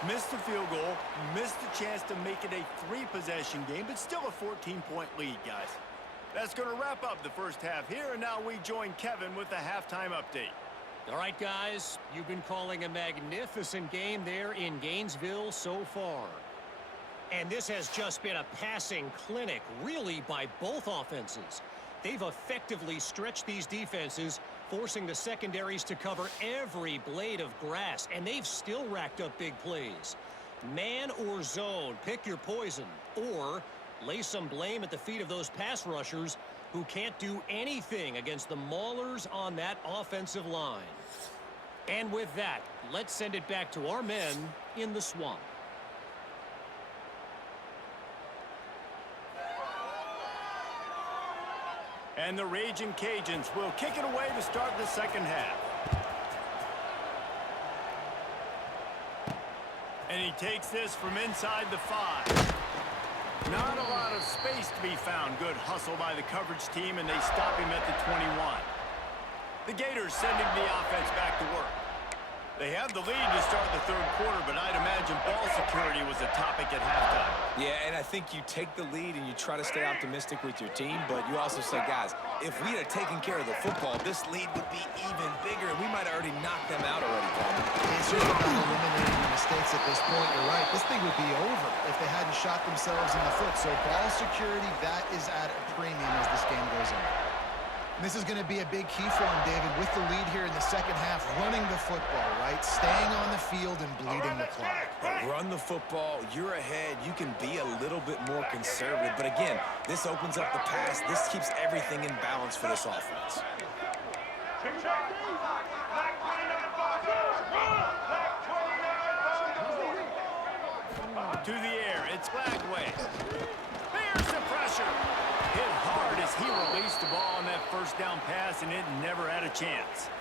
Missed the field goal, missed the chance to make it a 3-possession game, but still a 14-point lead, guys. That's going to wrap up the 1st half here, and now we join Kevin with the halftime update. All right, guys, you've been calling a magnificent game there in Gainesville so far. And this has just been a passing clinic, really, by both offenses. They've effectively stretched these defenses, forcing the secondaries to cover every blade of grass, and they've still racked up big plays. Man or zone, pick your poison, or lay some blame at the feet of those pass rushers who can't do anything against the maulers on that offensive line. And with that, let's send it back to our men in the swamp. And the Raging Cajuns will kick it away to start the 2nd half. And he takes this from inside the 5. Not a lot of space to be found. Good hustle by the coverage team, and they stop him at the 21. The Gators sending the offense back to work. They have the lead to start the 3rd quarter, but I'd imagine ball security was a topic at halftime. Yeah, and I think you take the lead and you try to stay optimistic with your team, but you also say, guys, if we had taken care of the football, this lead would be even bigger, and we might have already knocked them out already, Coleman. It's just about eliminating the mistakes at this point. You're right. This thing would be over if they hadn't shot themselves in the foot. So ball security, that is at a premium as this game goes on. And this is going to be a big key for him, David, with the lead here in the 2nd half, running the football, right? Staying on the field and bleeding the clock. Run the football, you're ahead, you can be a little bit more conservative. But again, this opens up the pass. This keeps everything in balance for this offense. To the air, it's Lagway. There's the pressure. Hit hard as he released the ball on that 1st down pass, and it never had a chance.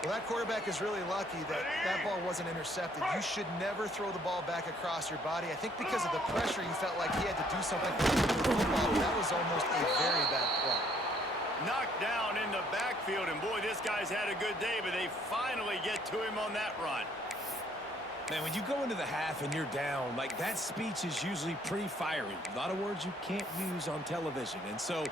Well, that quarterback is really lucky that that ball wasn't intercepted. You should never throw the ball back across your body. I think because of the pressure, you felt like he had to do something with the football. That was almost a very bad play. Knocked down in the backfield, and boy, this guy's had a good day, but they finally get to him on that run. Man, when you go into the half and you're down, like, that speech is usually pretty fiery. A lot of words you can't use on television. And so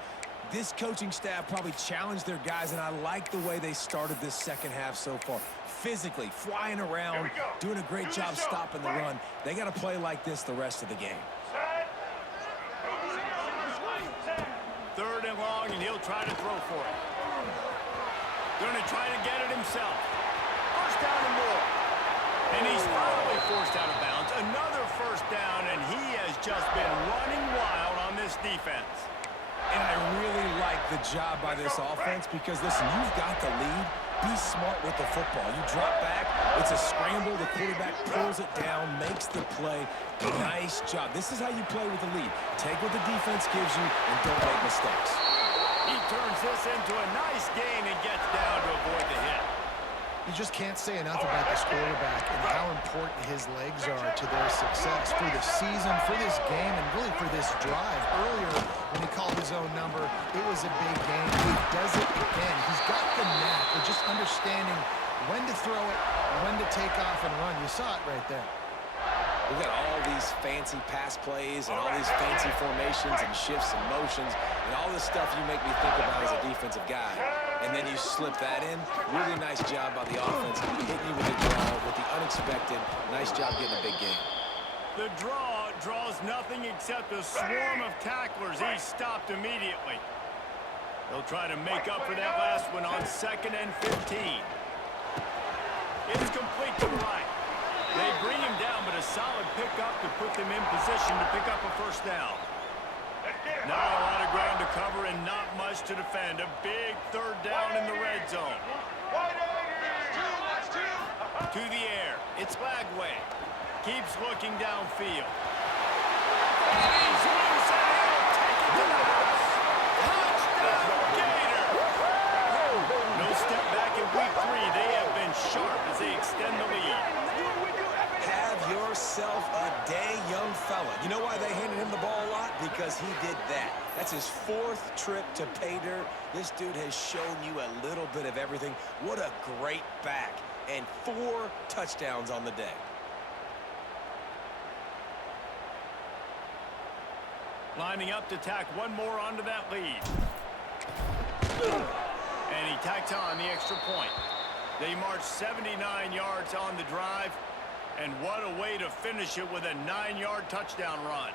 this coaching staff probably challenged their guys, and I like the way they started this second half so far. Physically, flying around, doing a great job stopping the run. They got to play like this the rest of the game. Third and long, and he'll try to throw for it. Going to try to get it himself. First down and more. And he's finally forced out of bounds. Another first down, and he has just been running wild on this defense. And I really like the job by this offense because, listen, you've got the lead. Be smart with the football. You drop back, it's a scramble. The quarterback pulls it down, makes the play. Nice job. This is how you play with the lead. Take what the defense gives you and don't make mistakes. He turns this into a nice gain and gets down to avoid the hit. You just can't say enough about this quarterback and how important his legs are to their success for the season, for this game, and really for this drive. Earlier, when he called his own number, it was a big game. He does it again. He's got the knack of just understanding when to throw it, when to take off and run. You saw it right there. We got all these fancy pass plays and all these fancy formations and shifts and motions and all this stuff you make me think about as a defensive guy. And then you slip that in. Really nice job by the offense, hitting you with the draw, with the unexpected. Nice job getting a big game. The draw draws nothing except a swarm of tacklers. He's stopped immediately. They'll try to make up for that last one on 2nd and 15. It's complete to the right. They bring him down, but a solid pickup to put them in position to pick up a first down. Not a lot of ground to cover and not much to defend. A big third down in the red zone. To the air. It's Lagway. Keeps looking downfield. And he's loose, and he'll take it to the house. Touchdown, Gator! No step back in week 3. They have been sharp as they extend the lead. Have yourself a day, young fella. You know why they handed him the ball a lot? Because he did that. That's his 4th trip to pay dirt. This dude has shown you a little bit of everything. What a great back. And 4 touchdowns on the day. Lining up to tack one more onto that lead. And he tacks on the extra point. They march 79 yards on the drive. And what a way to finish it with a 9-yard touchdown run.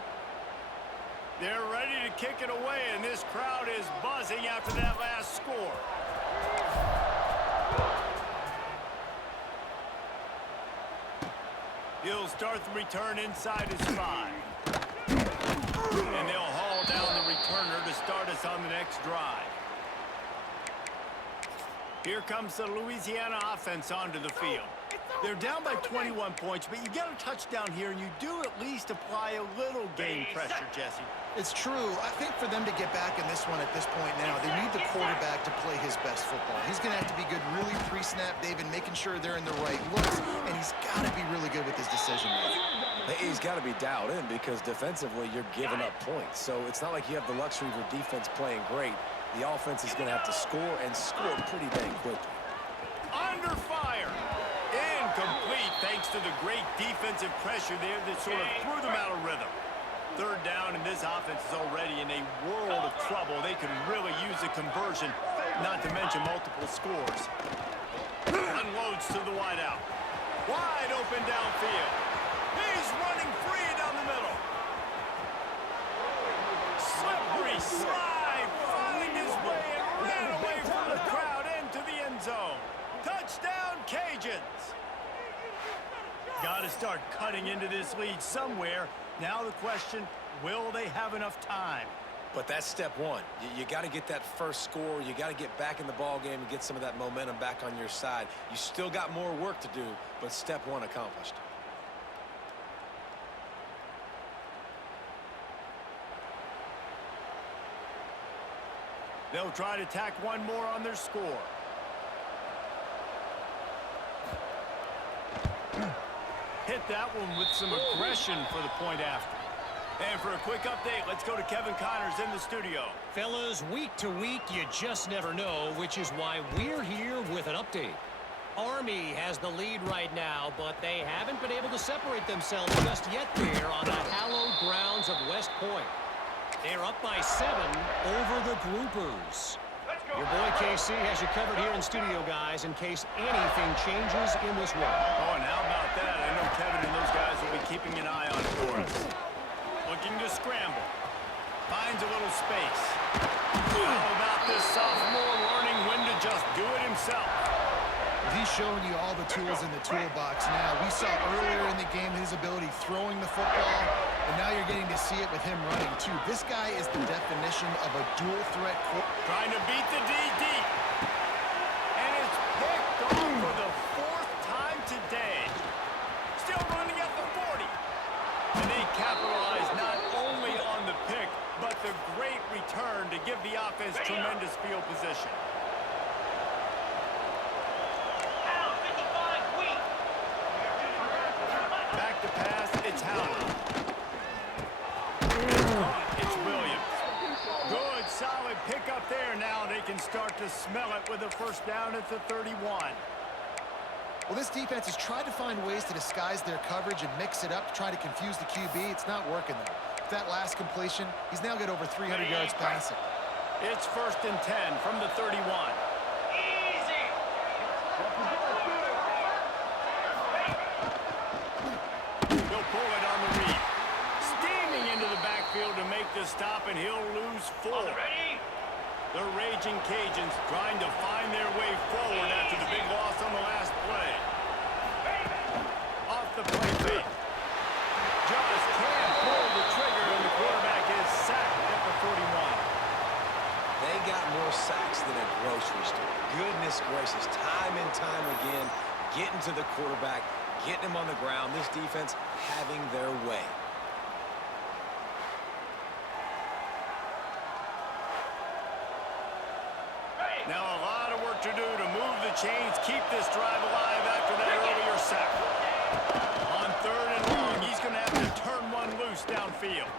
They're ready to kick it away, and this crowd is buzzing after that last score. He'll start the return inside his 5. And they'll haul down the returner to start us on the next drive. Here comes the Louisiana offense onto the field. They're down by 21 points, but you get a touchdown here, and you do at least apply a little game pressure, Jesse. It's true. I think for them to get back in this one at this point now, they need the quarterback to play his best football. He's going to have to be good really pre-snap, David, making sure they're in the right looks, and he's got to be really good with his decision-making. He's got to be dialed in because defensively you're giving up points. So it's not like you have the luxury of your defense playing great. The offense is going to have to score and score pretty dang quickly. Under fire. Incomplete thanks to the great defensive pressure there that sort of threw them out of rhythm. Third down, and this offense is already in a world of trouble. They could really use a conversion, not to mention multiple scores. Unloads to the wideout. Wide open downfield. He's running free down the middle. Slippery slide, finding his way and ran away from the crowd into the end zone. Touchdown, Cajuns. Got to start cutting into this lead somewhere. Now the question, will they have enough time? But that's step one. You got to get that first score. You got to get back in the ball game and get some of that momentum back on your side. You still got more work to do, but step one accomplished. They'll try to tack one more on their score. Hit that one with some aggression for the point after. And for a quick update, let's go to Kevin Connors in the studio. Fellas, week to week, you just never know, which is why we're here with an update. Army has the lead right now, but they haven't been able to separate themselves just yet there on the hallowed grounds of West Point. They're up by 7 over the Groupers. Your boy KC has you covered here in studio, guys, in case anything changes in this one. Oh, and how about that? I know Kevin and those guys will be keeping an eye on it for us. Looking to scramble. Finds a little space. How about this sophomore learning when to just do it himself? He's showing you all the tools in the toolbox now. We saw earlier in the game his ability throwing the football, and now you're getting to see it with him running, too. This guy is the definition of a dual-threat quarterback. Trying to beat the D deep. And it's picked off for the 4th time today. Still running at the 40. And they capitalize not only on the pick, but the great return to give the offense tremendous field position. Back to pass, it's Howard. It's Williams. Good, solid pickup there. Now they can start to smell it with a first down at the 31. Well, this defense has tried to find ways to disguise their coverage and mix it up to try to confuse the QB. It's not working, though. With that last completion, he's now got over 300 yards passing. It's 1st and 10 from the 31. He'll pull it on the read. Steaming into the backfield to make the stop, and he'll lose 4. The Raging Cajuns trying to find their way forward after the big loss on the last play. Off the play fake. Just can't pull the trigger, and the quarterback is sacked at the 41. They got more sacks than a grocery store. Goodness gracious, time and time again, getting to the quarterback, getting him on the ground. This defense having their way. Now a lot of work to do to move the chains, keep this drive alive after that earlier sack. On 3rd and long, he's going to have to turn one loose downfield.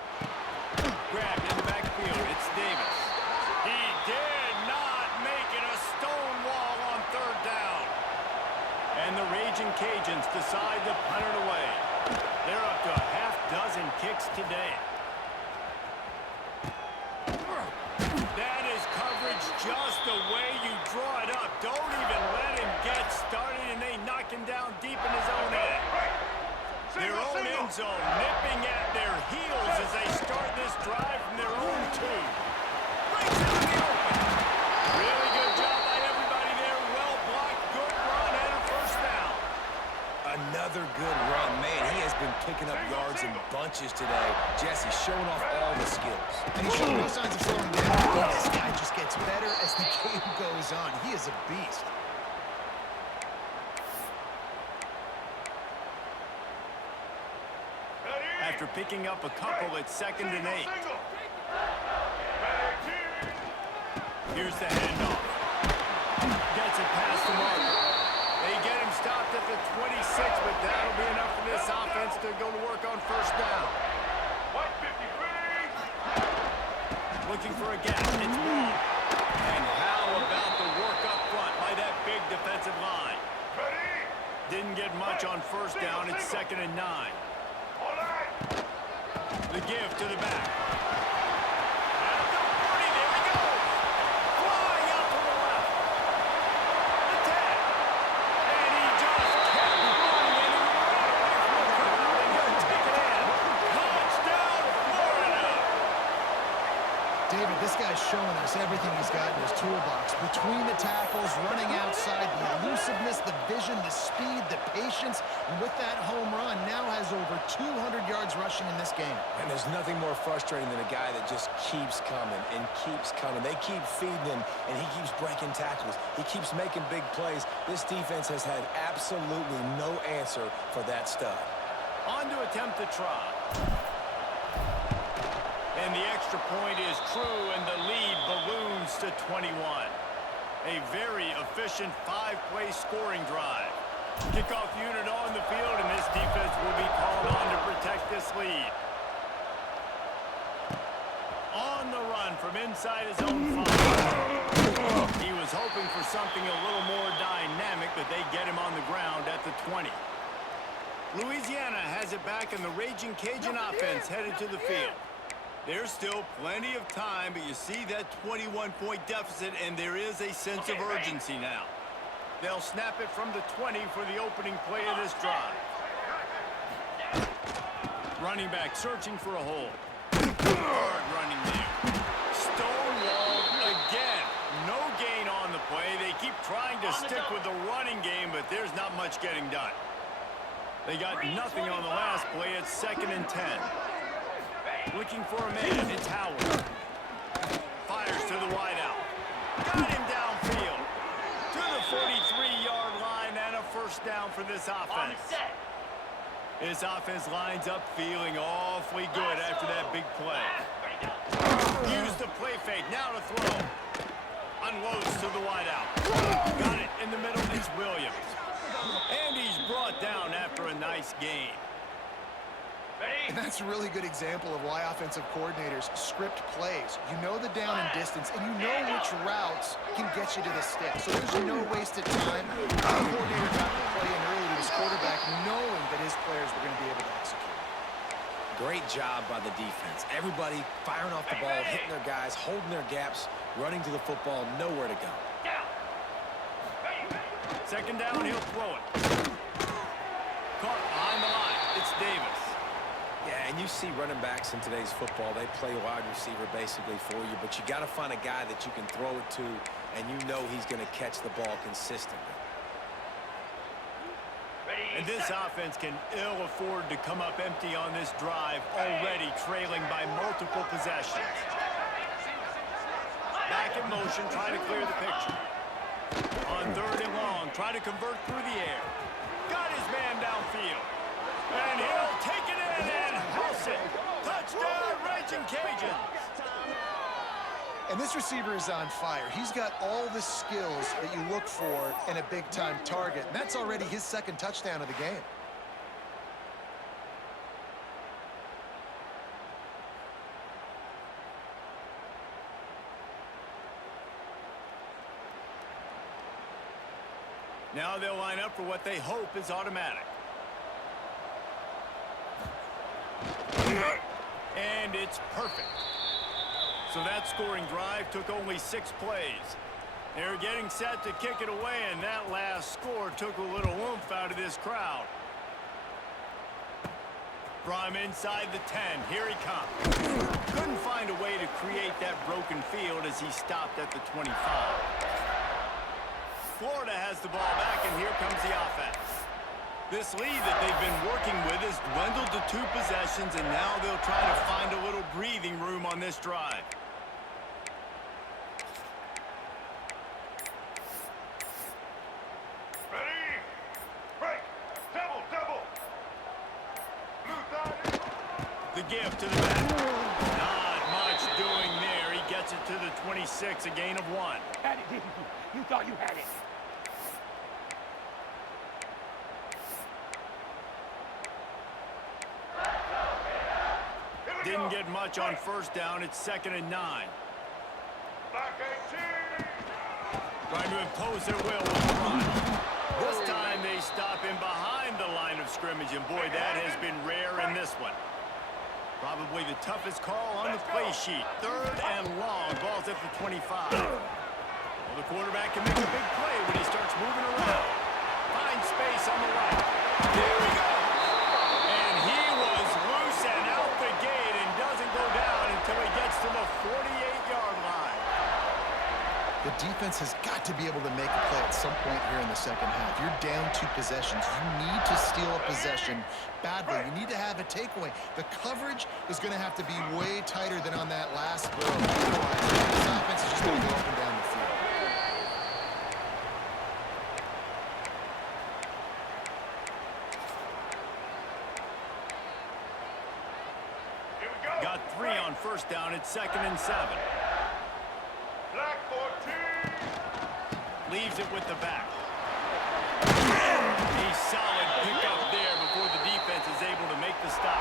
Grabbed in the backfield, it's Davis. He did not make it a stone wall on 3rd down. And the Raging Cajuns decide to punt it away. They're up to a half dozen kicks today. That is coverage just the way you draw it up. Don't even let him get started, and they knock him down deep in his own end. Their own end zone nipping at their heels as they start this drive from their own 2. Breaks out in the open. Really good job by everybody there. Well blocked, good run, and a first down. Another good run. Man, he has been picking up yards in bunches today. Jesse showing off all the skills. And he's showing no signs of slowing down. This guy just gets better as the game goes on. He is a beast. After picking up a couple, it's 2nd and 8. Here's the handoff. Gets it past the marker. They get him stopped at the 26, but that'll be enough for this offense to go to work on first down. 153. Looking for a gap. It's wrong. And how about the work up front by that big defensive line? Didn't get much on first down. It's 2nd and 9. The give to the back. At the 40, there he goes. Flying out to the left. The tag. And he just kept running, and he ran away from the crowd, and he'll take it in. Touchdown, Florida. David, this guy's showing us everything he's got in his toolbox. Between the tackles, running outside, the elusiveness, the vision, the speed, the patience, and with that home run, now has over 200 yards rushing in this game. And there's nothing more frustrating than a guy that just keeps coming and keeps coming. They keep feeding him, and he keeps breaking tackles. He keeps making big plays. This defense has had absolutely no answer for that stud. On to attempt the try. And the extra point is true, and the lead balloons to 21. A very efficient 5-play scoring drive. Kickoff unit on the field, and this defense will be called on to protect this lead. from inside his own 5. He was hoping for something a little more dynamic, but they get him on the ground at the 20. Louisiana has it back, and the Raging Cajun offense headed to the field. There's still plenty of time, but you see that 21-point deficit, and there is a sense of urgency now. They'll snap it from the 20 for the opening play of this drive. Running back searching for a hole. Hard running there. Stonewalled again. No gain on the play. They keep trying to stick with the running game, but there's not much getting done. They got nothing on the last play. It's 2nd and 10. Looking for a man. It's Howard. Fires to the wideout. Got him downfield. To the 43-yard line and a first down for this offense. This offense lines up feeling awfully good after that big play. Use the play fake. Now to throw. Unloads to the wideout. Got it in the middle. It's Williams. And he's brought down after a nice gain. And that's a really good example of why offensive coordinators script plays. You know the down and distance, and you know which routes can get you to the stick. So there's no wasted time. The coordinator got the play in early to his quarterback, knowing that his players were going to be able to execute. Great job by the defense. Everybody firing off the ball, hitting their guys, holding their gaps, running to the football, nowhere to go. 2nd down, he'll throw it. Caught behind the line. It's Davis. Yeah, and you see running backs in today's football, they play wide receiver basically for you, but you got to find a guy that you can throw it to, and you know he's going to catch the ball consistently. And this offense can ill afford to come up empty on this drive, already trailing by multiple possessions. Back in motion, try to clear the picture. On 3rd and long, try to convert through the air. Got his man downfield. And he'll take it in and house it. Touchdown, Raging Cajuns. And this receiver is on fire. He's got all the skills that you look for in a big-time target. And that's already his 2nd touchdown of the game. Now they'll line up for what they hope is automatic. And it's perfect. So that scoring drive took only 6 plays. They're getting set to kick it away, and that last score took a little oomph out of this crowd. From inside the 10, here he comes. Couldn't find a way to create that broken field as he stopped at the 25. Florida has the ball back, and here comes the offense. This lead that they've been working with is dwindled to 2 possessions, and now they'll try to find a little breathing room on this drive. Ready? Break. Double, double. The give to the back. Not much doing there. He gets it to the 26, a gain of 1. Had it, didn't you? You thought you had it. Didn't get much on 1st down. It's 2nd and 9. Back 18. Trying to impose their will with the run. This time they stop him behind the line of scrimmage, and boy, that has been rare in this one. Probably the toughest call on the play sheet. 3rd and long. Ball's at the 25. Well, the quarterback can make a big play when he starts moving around. Finds space on the right. There he goes. And he was loose and out the gate and doesn't go down until he gets to the 48-yard line. The defense has got to be able to make a play at some point here in the 2nd half. You're down 2 possessions. You need to steal a possession badly. You need to have a takeaway. The coverage is going to have to be way tighter than on that last throw. Otherwise, this offense is just going to go up and down the field. Here we go. Got 3 on 1st down. It's 2nd and 7. Black 14. Leaves it with the back. A solid pickup there before the defense is able to make the stop.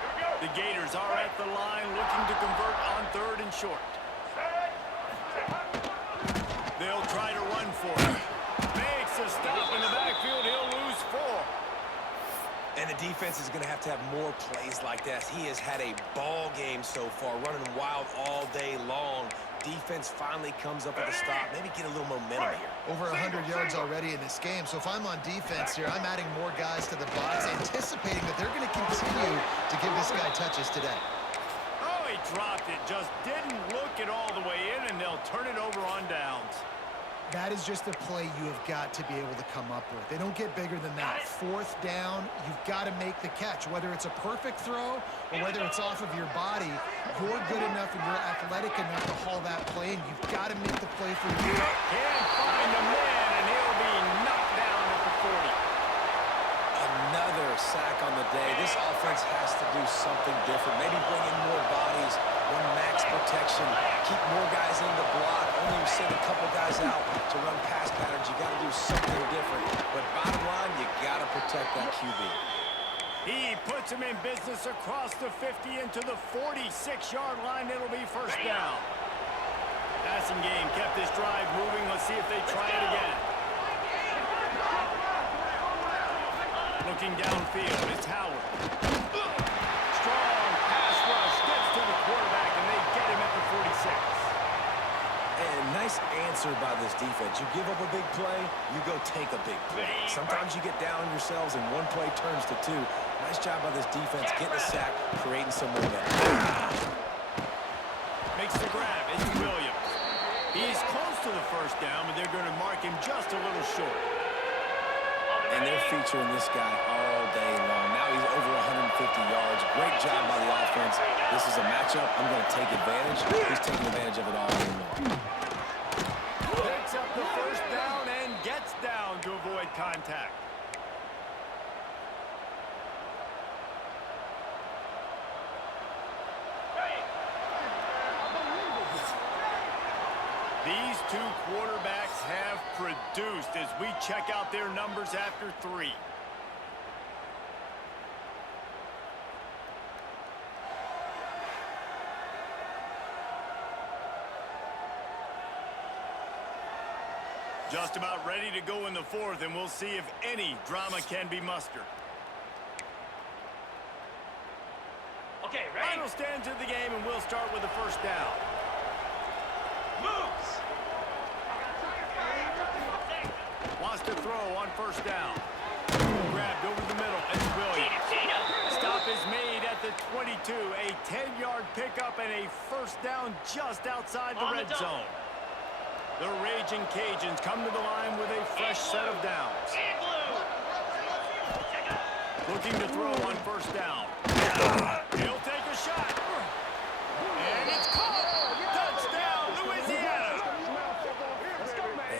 Here we go. The Gators are at the line looking to convert on 3rd and short. They'll try to run for it. Makes a stop in the backfield. He'll lose 4. And the defense is going to have more plays like that. He has had a ball game so far, running wild all day long. Defense finally comes up with a stop. Maybe get a little momentum here. Over 100 yards already in this game. So if I'm on defense here, I'm adding more guys to the box, anticipating that they're going to continue to give this guy touches today. Oh, he dropped it. Just didn't look it all the way in, and they'll turn it over on downs. That is just a play you have got to be able to come up with. They don't get bigger than that. 4th down, you've got to make the catch. Whether it's a perfect throw or whether it's off of your body, you're good enough and you're athletic enough to haul that play, and you've got to make the play for you. Can't find a man, and he'll be knocked down at the 40. Another sack on the day. This offense has to do something different. Maybe bring in more bodies, run max protection, keep more guys in the block, only send a couple guys out to run pass patterns. You got to do something different. But bottom line, you got to protect that QB. He puts him in business across the 50 into the 46-yard line. It'll be 1st down. Passing game kept this drive moving. Let's see if they try it again. Looking downfield, it's Howard. Strong pass rush gets to the quarterback, and they get him at the 46. And nice answer by this defense. You give up a big play, you go take a big play. Sometimes you get down on yourselves, and one play turns to 2. Nice job by this defense getting a sack, creating some momentum. Makes the grab. It's Williams. He's close to the 1st down, but they're going to mark him just a little short. And they're featuring this guy all day long. Now he's over 150 yards. Great job by the offense. This is a matchup. I'm going to take advantage. He's taking advantage of it all day long. Picks up the 1st down and gets down to avoid contact. These 2 quarterbacks have produced as we check out their numbers after 3. Just about ready to go in the 4th, and we'll see if any drama can be mustered. Okay, ready? Final stands of the game, and we'll start with the 1st down. Moves. Wants to throw on 1st down. Grabbed over the middle. It's Williams. Stop is made at the 22. A 10-yard pickup and a 1st down just outside the red zone. The Raging Cajuns come to the line with a fresh set of downs. Looking to throw on 1st down. He'll take a shot. And it's caught. Touchdown, Louisiana.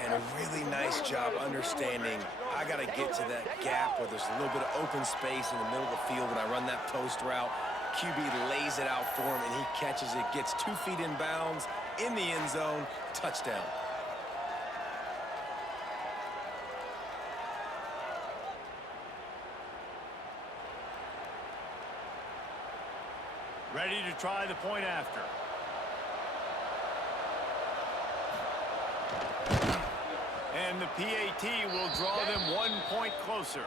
And a really nice job understanding I got to get to that gap where there's a little bit of open space in the middle of the field when I run that post route. QB lays it out for him, and he catches it, gets 2 feet in bounds, in the end zone, touchdown. Ready to try the point after. And the PAT will draw them 1 point closer.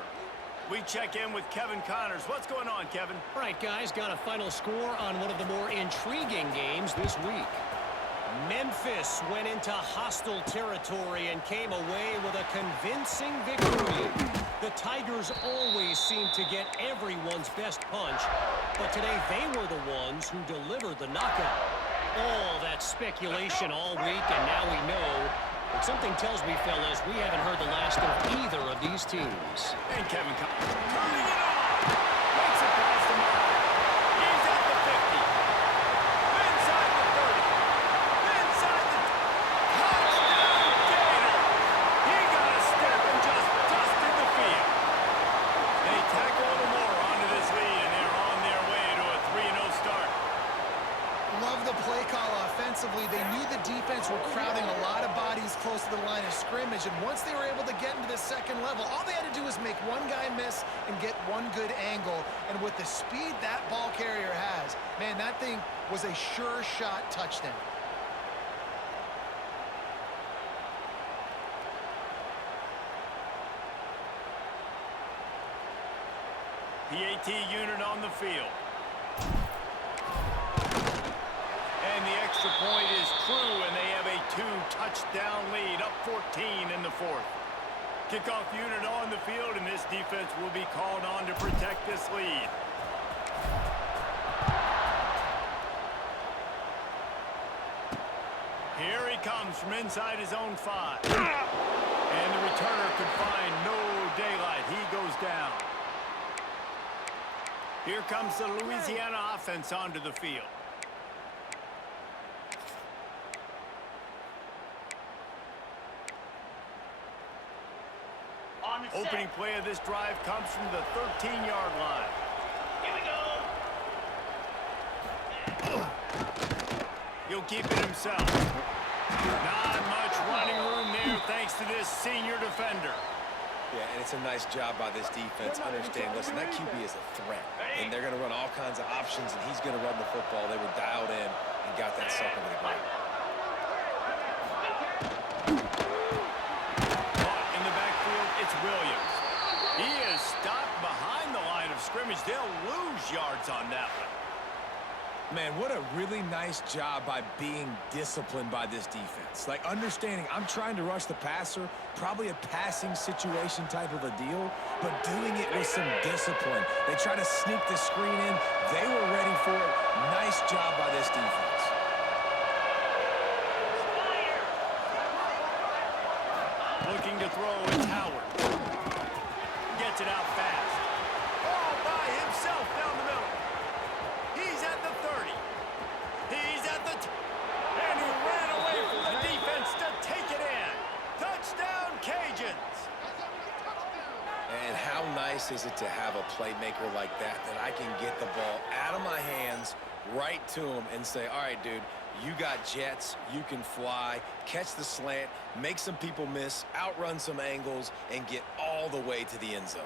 We check in with Kevin Connors. What's going on, Kevin? All right, guys, got a final score on one of the more intriguing games this week. Memphis went into hostile territory and came away with a convincing victory. The Tigers always seem to get everyone's best punch, but today they were the ones who delivered the knockout. All that speculation all week, and now we know. But something tells me, fellas, we haven't heard the last of either of these teams. And Kevin Connors turning it on. Makes it past the mark. He's at the 50. Inside the 30. Inside the touchdown Gator. He got a step and just dusted the field. They tack a little more onto this lead, and they're on their way to a 3-0 start. Love the play call offensively. They knew the defense were crowding a lot of bodies close to the line of of scrimmage, and once they were able to get into the second level, all they had to do was make one guy miss and get one good angle. And with the speed that ball carrier has, man, that thing was a sure shot touchdown. PAT unit on the field. And the extra point is true, and they have a 2-touchdown lead, up 14 in the fourth. Kickoff unit on the field, and this defense will be called on to protect this lead. Here he comes from inside his own 5. And the returner could find no daylight. He goes down. Here comes the Louisiana offense onto the field. Opening play of this drive comes from the 13-yard line. Here we go. He'll keep it himself. Not much running room there thanks to this senior defender. Yeah, and it's a nice job by this defense. Understand, listen, that QB is a threat, and they're going to run all kinds of options, and he's going to run the football. They were dialed in and got that sucker to the ground. Caught in the backfield, it's Williams. He is stopped behind the line of scrimmage. They'll lose yards on that one. Man, what a really nice job by being disciplined by this defense. Like, understanding I'm trying to rush the passer, probably a passing situation type of a deal, but doing it with some discipline. They try to sneak the screen in. They were ready for it. Nice job by this defense. Looking to throw, it's Howard. Gets it out fast. All by himself down the middle. He's at the 30. He's at the... And he ran away from the defense to take it in. Touchdown, Cajuns. And how nice is it to have a playmaker like that I can get the ball out of my hands, right to him, and say, all right, dude, you got jets, you can fly, catch the slant, make some people miss, outrun some angles, and get all the way to the end zone.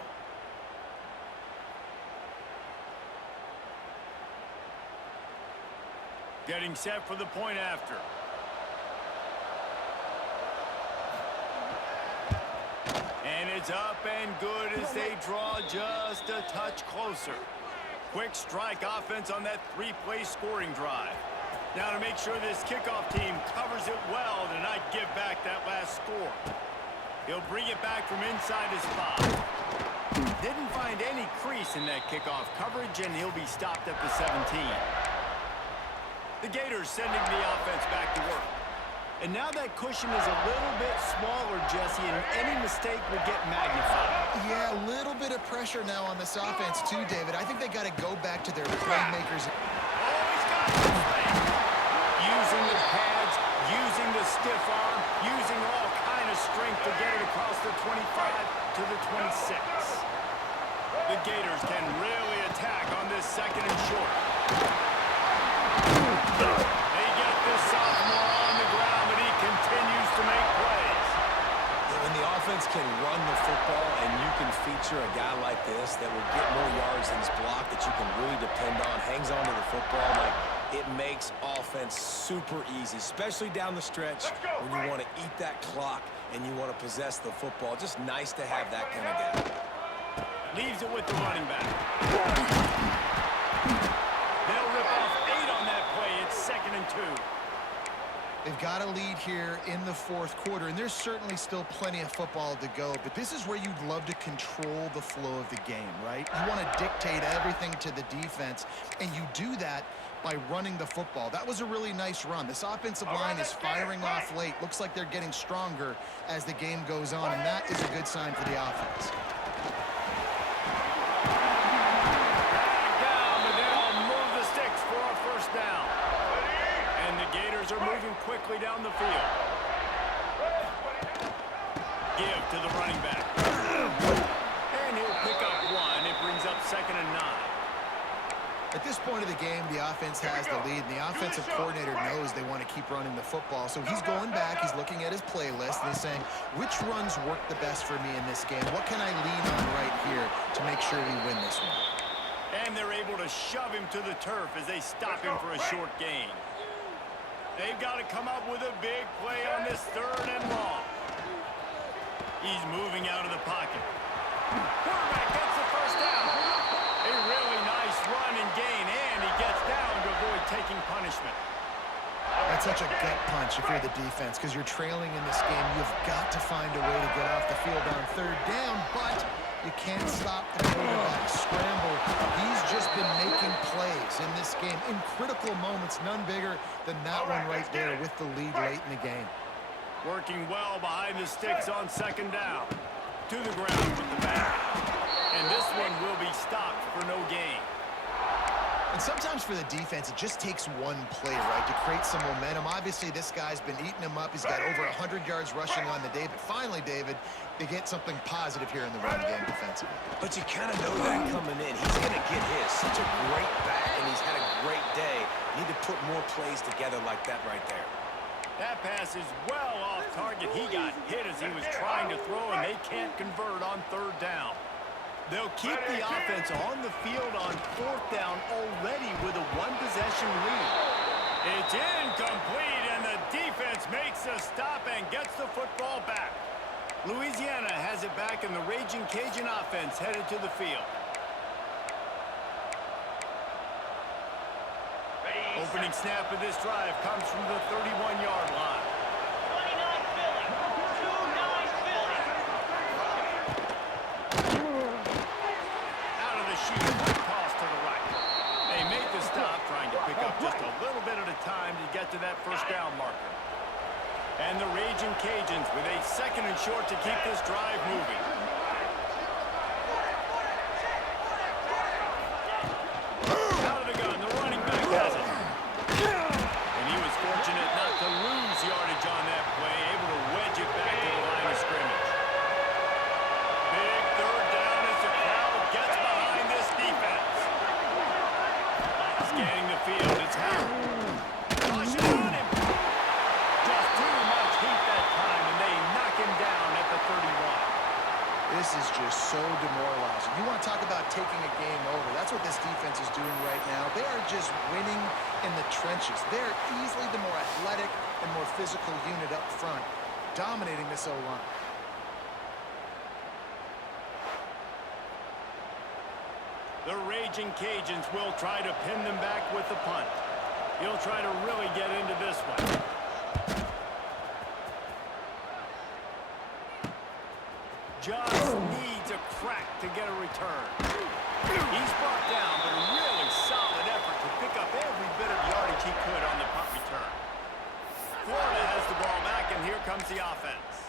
Getting set for the point after. And it's up and good as they draw just a touch closer. Quick strike offense on that 3-play scoring drive. Now to make sure this kickoff team covers it well to not give back that last score. He'll bring it back from inside his 5. Didn't find any crease in that kickoff coverage, and he'll be stopped at the 17. The Gators sending the offense back to work. And now that cushion is a little bit smaller, Jesse, and any mistake will get magnified. Yeah, a little bit of pressure now on this offense too, David. I think they got to go back to their playmakers. Oh, he's got the play. Using the pads, using the stiff arm, using all kind of strength to get it across the 25 to the 26. The Gators can really attack on this second and short. They get this sophomore on the ground, but he continues to make plays. When the offense can run the football and you can feature a guy like this that will get more yards than his block that you can really depend on, hangs on to the football, like, it makes offense super easy, especially down the stretch when you want to eat that clock and you want to possess the football. Just nice to have that kind of guy. Leaves it with the running back. They'll rip off 8 on that play. It's 2nd and 2. They've got a lead here in the fourth quarter, and there's certainly still plenty of football to go, but this is where you'd love to control the flow of the game, right? You want to dictate everything to the defense, and you do that by running the football. That was a really nice run. This offensive line is firing off late. Looks like they're getting stronger as the game goes on, and that is a good sign for the offense. Down. And the Gators are moving quickly down the field. Give to the running back. And he'll pick up 1. It brings up 2nd and 9. At this point of the game, the offense has the lead, and the offensive coordinator knows they want to keep running the football. So he's going back, he's looking at his playlist, and he's saying, which runs work the best for me in this game? What can I lean on right here to make sure we win this one? And they're able to shove him to the turf as they stop him for a short gain. They've got to come up with a big play on this 3rd and long. He's moving out of the pocket. Quarterback gets the first down. A really nice run and gain, and he gets down to avoid taking punishment. That's such a gut punch if you're the defense, because you're trailing in this game. You've got to find a way to get off the field on 3rd down, but you can't stop the quarterback scramble. He's just been making plays in this game in critical moments, none bigger than that one right there with the lead late in the game. Working well behind the sticks on 2nd down. To the ground with the back. And this one will be stopped for no gain. And sometimes for the defense, it just takes one play, right, to create some momentum. Obviously, this guy's been eating him up. He's got over 100 yards rushing on the day. But finally, David, they get something positive here in the run game defensively. But you kind of know that coming in. He's going to get his. Such a great back, and he's had a great day. Need to put more plays together like that right there. That pass is well off target. He got hit as he was trying to throw, and they can't convert on 3rd down. They'll keep the offense on the field on 4th down already with a 1-possession lead. It's incomplete, and the defense makes a stop and gets the football back. Louisiana has it back, and the Raging Cajun offense headed to the field. Opening snap of this drive comes from the 31-yard line. 29 Philly. 29 Philly. Out of the chute, toss to the right. They make the stop, trying to pick up just a little bit at a time to get to that 1st down marker. And the Raging Cajuns with a 2nd and short to keep this drive moving. Out of the gun, the running back has it. And he was fortunate not to lose yardage on that play, able to wedge it back to the line of scrimmage. Big 3rd down as the crowd gets behind this defense. Scanning the field, it's Howard. Rushing on him. Just too much heat that time, and they knock him down at the 31. This is just so demoralizing. You want to talk about taking a game over. That's what this defense is doing right now. They are just winning in the trenches. They're easily the more athletic and more physical unit up front, dominating this O-line. The Raging Cajuns will try to pin them back with the punt. He'll try to really get into this one. Just needs a crack to get a return. He's brought down, but a really solid effort to pick up every bit of yardage he could on the punt return. Florida has the ball back, and here comes the offense.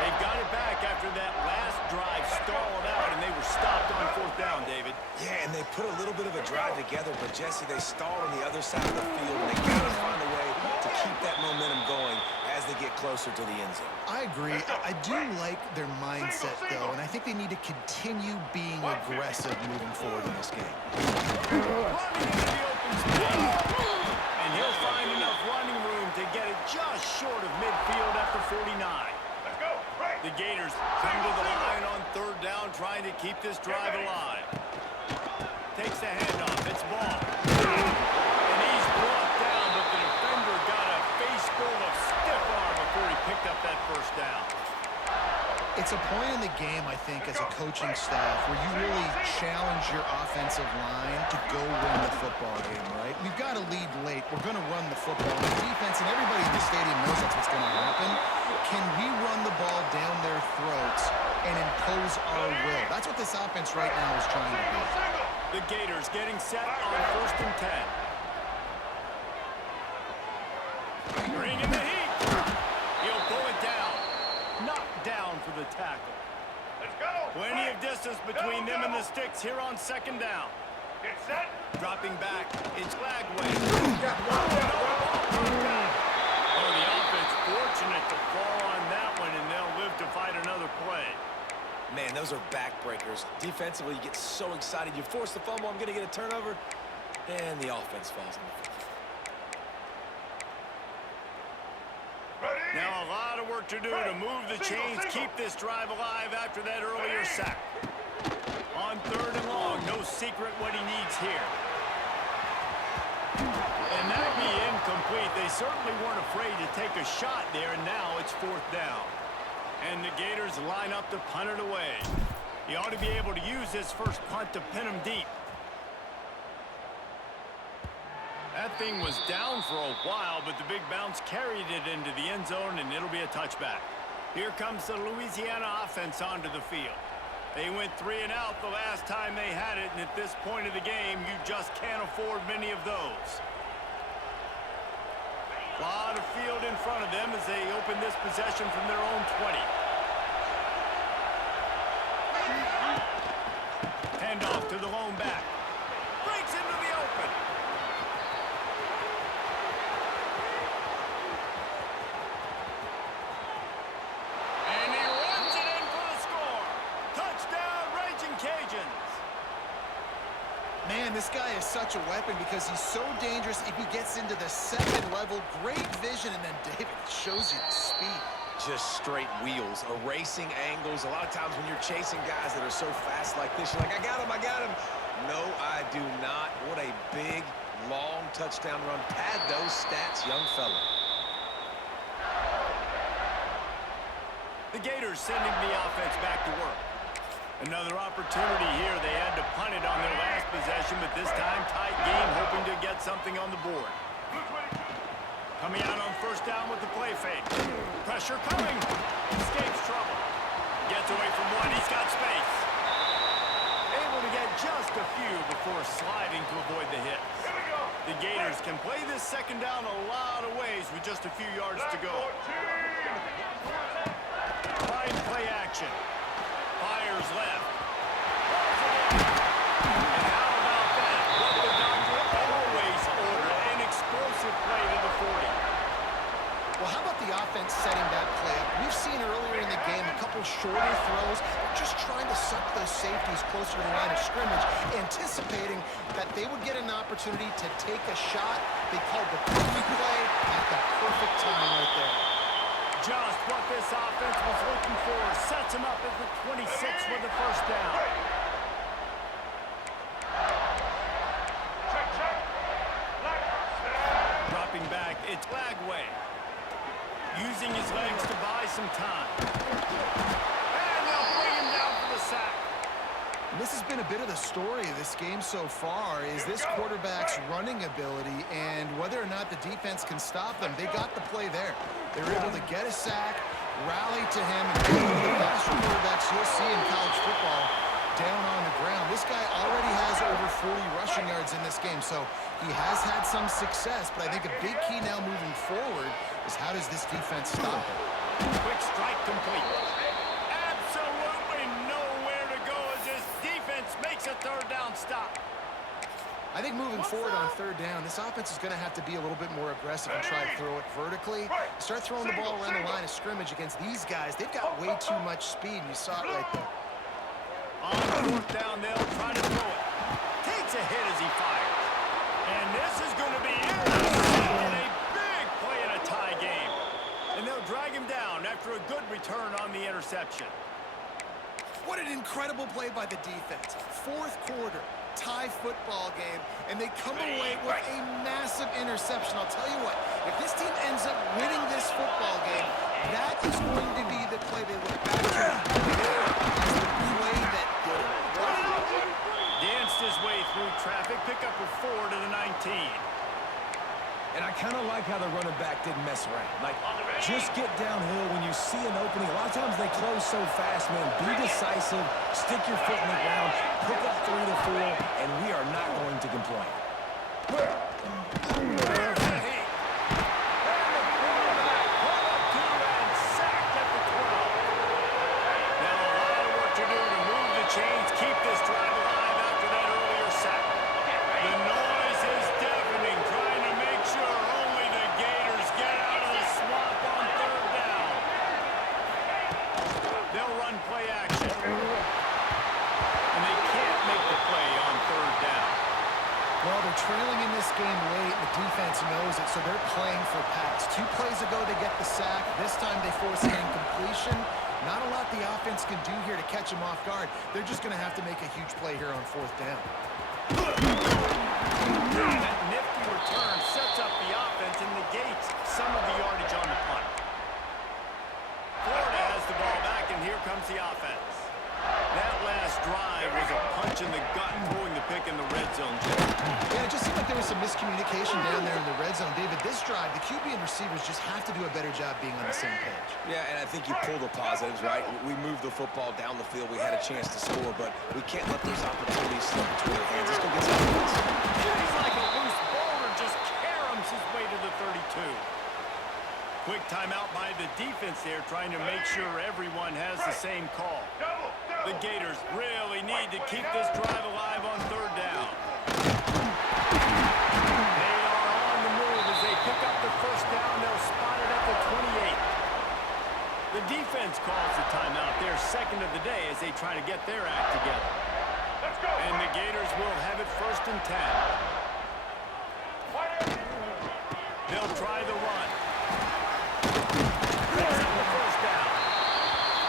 They've got it back after that last drive stalled out, and they were stopped on 4th down, David. Yeah, and they put a little bit of a drive together, but Jesse, they stalled on the other side of the field, and they got to find a way to keep that momentum going as they get closer to the end zone. I agree. I do like their mindset, though, and I think they need to continue being aggressive moving forward in this game. Running into the open space. And he'll find enough running room to get it just short of midfield after 49. Let's go. Right. The Gators come to the line on 3rd down, trying to keep this drive alive. Takes the handoff. It's ball. And he's brought down, but the defender got a face full of stiff arm before he picked up that 1st down. It's a point in the game, I think, as a coaching staff where you really challenge your offensive line to go win the football game, right? We've got to lead late. We're going to run the football. The defense and everybody in the stadium knows that's what's going to happen. Can we run the ball down their throats and impose our will? That's what this offense right now is trying to do. The Gators getting set on 1st and 10. Bringing the heat. He'll pull it down. Knocked down for the tackle. Let's go. Plenty of distance between them and the sticks here on 2nd down. Get set. Dropping back, it's Lagway. Oh, the offense fortunate to fall on that one, and they'll live to fight another play. Man, those are backbreakers. Defensively, you get so excited. You force the fumble, I'm going to get a turnover. And the offense falls in the field. Now a lot of work to do to move the chains, keep this drive alive after that earlier sack. On 3rd and long, no secret what he needs here. And that be incomplete. They certainly weren't afraid to take a shot there, and now it's 4th down. And the Gators line up to punt it away. He ought to be able to use his first punt to pin him deep. That thing was down for a while, but the big bounce carried it into the end zone, and it'll be a touchback. Here comes the Louisiana offense onto the field. They went 3 and out the last time they had it, and at this point of the game, you just can't afford many of those. A lot of field in front of them as they open this possession from their own 20. Handoff to the lone back. Breaks into the open. And he runs it in for the score. Touchdown, Raging Cajuns. Man, this guy is such a weapon because he's so dangerous if he gets into the 2nd level. Great vision, and then David shows you the speed. Just straight wheels, erasing angles. A lot of times when you're chasing guys that are so fast like this, you're like, I got him, I got him. No, I do not. What a big, long touchdown run. Pad those stats, young fella. The Gators sending the offense back to work. Another opportunity here. They had to punt it on their last possession, but this time tight game, hoping to get something on the board. Coming out on 1st down with the play fake. Pressure coming. Escapes trouble. Gets away from one. He's got space. Able to get just a few before sliding to avoid the hit. The Gators can play this 2nd down a lot of ways with just a few yards to go. Fine play action. Fires left. And how about that? What the doctor always ordered. An explosive play to the 40. Well, how about the offense setting that play up? We've seen earlier in the game a couple shorter throws, just trying to suck those safeties closer to the line of scrimmage, anticipating that they would get an opportunity to take a shot. They called the perfect play at the perfect time right there. Just what this offense was looking for. Sets him up at the 26 with the 1st down. Dropping back, it's Lagway. Using his legs to buy some time. And they'll bring him down for the sack. And this has been a bit of the story of this game so far, is this quarterback's running ability and whether or not the defense can stop them. They got the play there. They were able to get a sack, rally to him, and one of the faster quarterbacks you'll see in college football down on the ground. This guy already has over 40 rushing yards in this game, so he has had some success, but I think a big key now moving forward is how does this defense stop him? Quick strike complete. Absolutely nowhere to go as this defense makes a 3rd down stop. I think moving forward on 3rd down, this offense is going to have to be a little bit more aggressive and try to throw it vertically. Start throwing the ball around the line of scrimmage against these guys. They've got way too much speed, and you saw it right there. On 4th down, they'll try to throw it. Takes a hit as he fires. And this is going to be intercepted. A big play in a tie game. And they'll drag him down after a good return on the interception. What an incredible play by the defense. 4th quarter, tie football game, and they come away with a massive interception. I'll tell you what, if this team ends up winning this football game, that is going to be the play they look back to. As the play that did it. Danced his way through traffic, pick up a 4 to the 19. And I kind of like how the running back didn't mess around. Like, just get downhill when you see an opening. A lot of times they close so fast, man. Be decisive, stick your foot in the ground, pick up 3 to 4, and we are not going to complain. Keep this drive alive after that earlier sack. The noise is deafening, trying to make sure only the Gators get out of the swamp on 3rd down. They'll run play action. And they can't make the play on 3rd down. Well, they're They're trailing in this game late. The defense knows it, so they're playing for pass. 2 plays ago, they get the sack. This time they force an incompletion. Not a lot the offense can do here to catch them off guard. They're just going to have to make a huge play here on 4th down. That nifty return sets up the offense and negates some of the yardage on the punt. Florida has the ball back, and here comes the offense. That last drive was a punch in the gut, throwing the pick in the red zone. Yeah, it just seemed like there was some miscommunication down there in the red zone. David, this drive, the QB and receivers just have to do a better job being on the same page. Yeah, and I think you pull the positives, right? We moved the football down the field. We had a chance to score, but we can't let those opportunities slip between our hands. Let's go get some points. He's like a loose boulder, just caroms his way to the 32. Quick timeout by the defense there, trying to make sure everyone has the same call. The Gators really need to keep this drive alive on 3rd down. They are on the move as they pick up the 1st down. They'll spot it at the 28. The defense calls the timeout, their 2nd of the day, as they try to get their act together. And the Gators will have it 1st and 10. They'll try the run. Picks up the 1st down.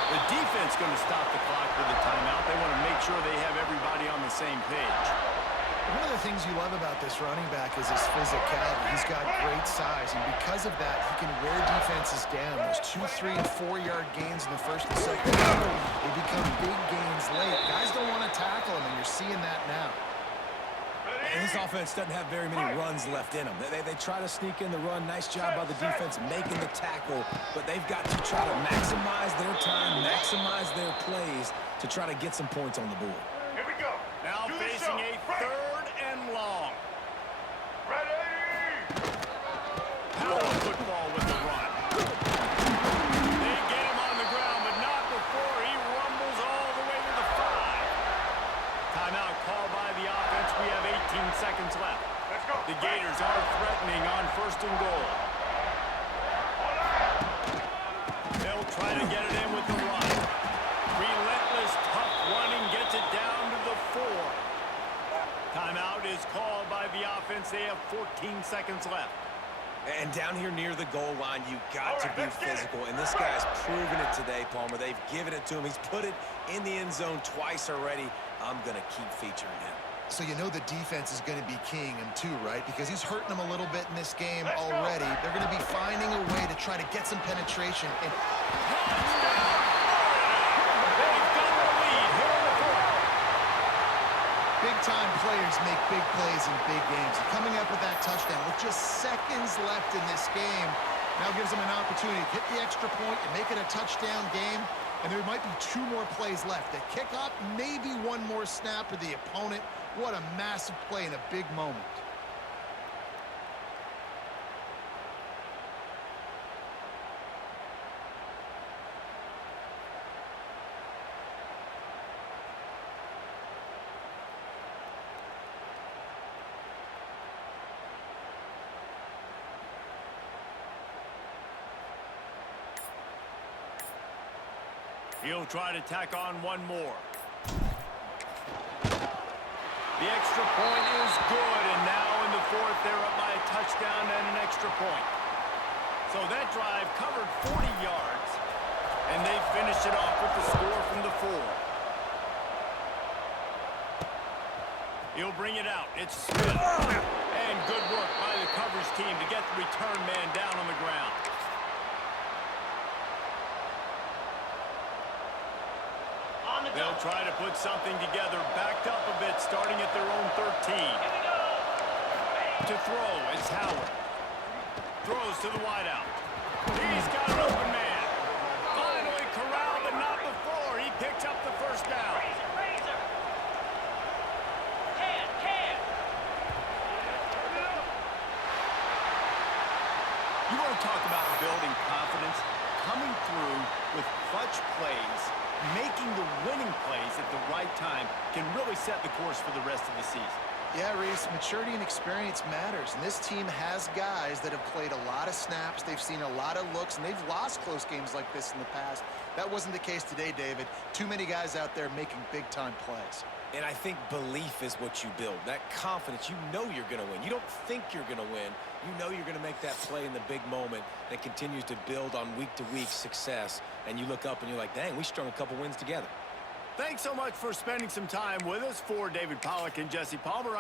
The defense going to stop the clock with a timeout. They want to make sure they have everybody on the same page. One of the things you love about this running back is his physicality. He's got great size, and because of that, he can wear defenses down. Those 2, 3, and 4-yard gains in the 1st and 2nd quarter, they become big gains late. Guys don't want to tackle him, and you're seeing that now. And this offense doesn't have very many runs left in them. They try to sneak in the run. Nice job by the defense making the tackle, but they've got to try to maximize their time, maximize their plays to try to get some points on the board. Here we go. Now facing a 3rd and long. Ready! Power football with the run. They get him on the ground, but not before he rumbles all the way to the 5. Timeout called by the offense. We have 18 seconds left. Let's go. The Gators are threatening on 1st and goal. They'll try to get it in with the run. Relentless, tough running gets it down to the 4. Timeout is called by the offense. They have 14 seconds left. And down here near the goal line, you got to be physical. And this guy's proven it today, Palmer. They've given it to him. He's put it in the end zone twice already. I'm going to keep featuring him. So you know the defense is going to be keying him too, right? Because he's hurting them a little bit in this game already. They're going to be finding a way to try to get some penetration. And big-time players make big plays in big games. And coming up with that touchdown with just seconds left in this game now gives them an opportunity to hit the extra point and make it a touchdown game. And there might be 2 more plays left. The kickoff, maybe 1 more snap for the opponent. What a massive play in a big moment. He'll try to tack on 1 more. The extra point is good, and now in the 4th, they're up by a touchdown and an extra point. So that drive covered 40 yards, and they finished it off with the score from the 4. He'll bring it out. It's Smith. And good work by the coverage team to get the return man down on the ground. They'll try to put something together, backed up a bit, starting at their own 13. To throw is Howard. Throws to the wideout. He's got an open man. Finally corralled, but not before. He picks up the 1st down. You want to talk about building confidence? Coming through with clutch plays, making the winning plays at the right time can really set the course for the rest of the season. Yeah, Reese, maturity and experience matters, and this team has guys that have played a lot of snaps, they've seen a lot of looks, and they've lost close games like this in the past. That wasn't the case today, David. Too many guys out there making big-time plays. And I think belief is what you build, that confidence. You know you're going to win. You don't think you're going to win. You know you're going to make that play in the big moment that continues to build on week-to-week success. And you look up and you're like, dang, we strung a couple wins together. Thanks so much for spending some time with us. For David Pollack and Jesse Palmer,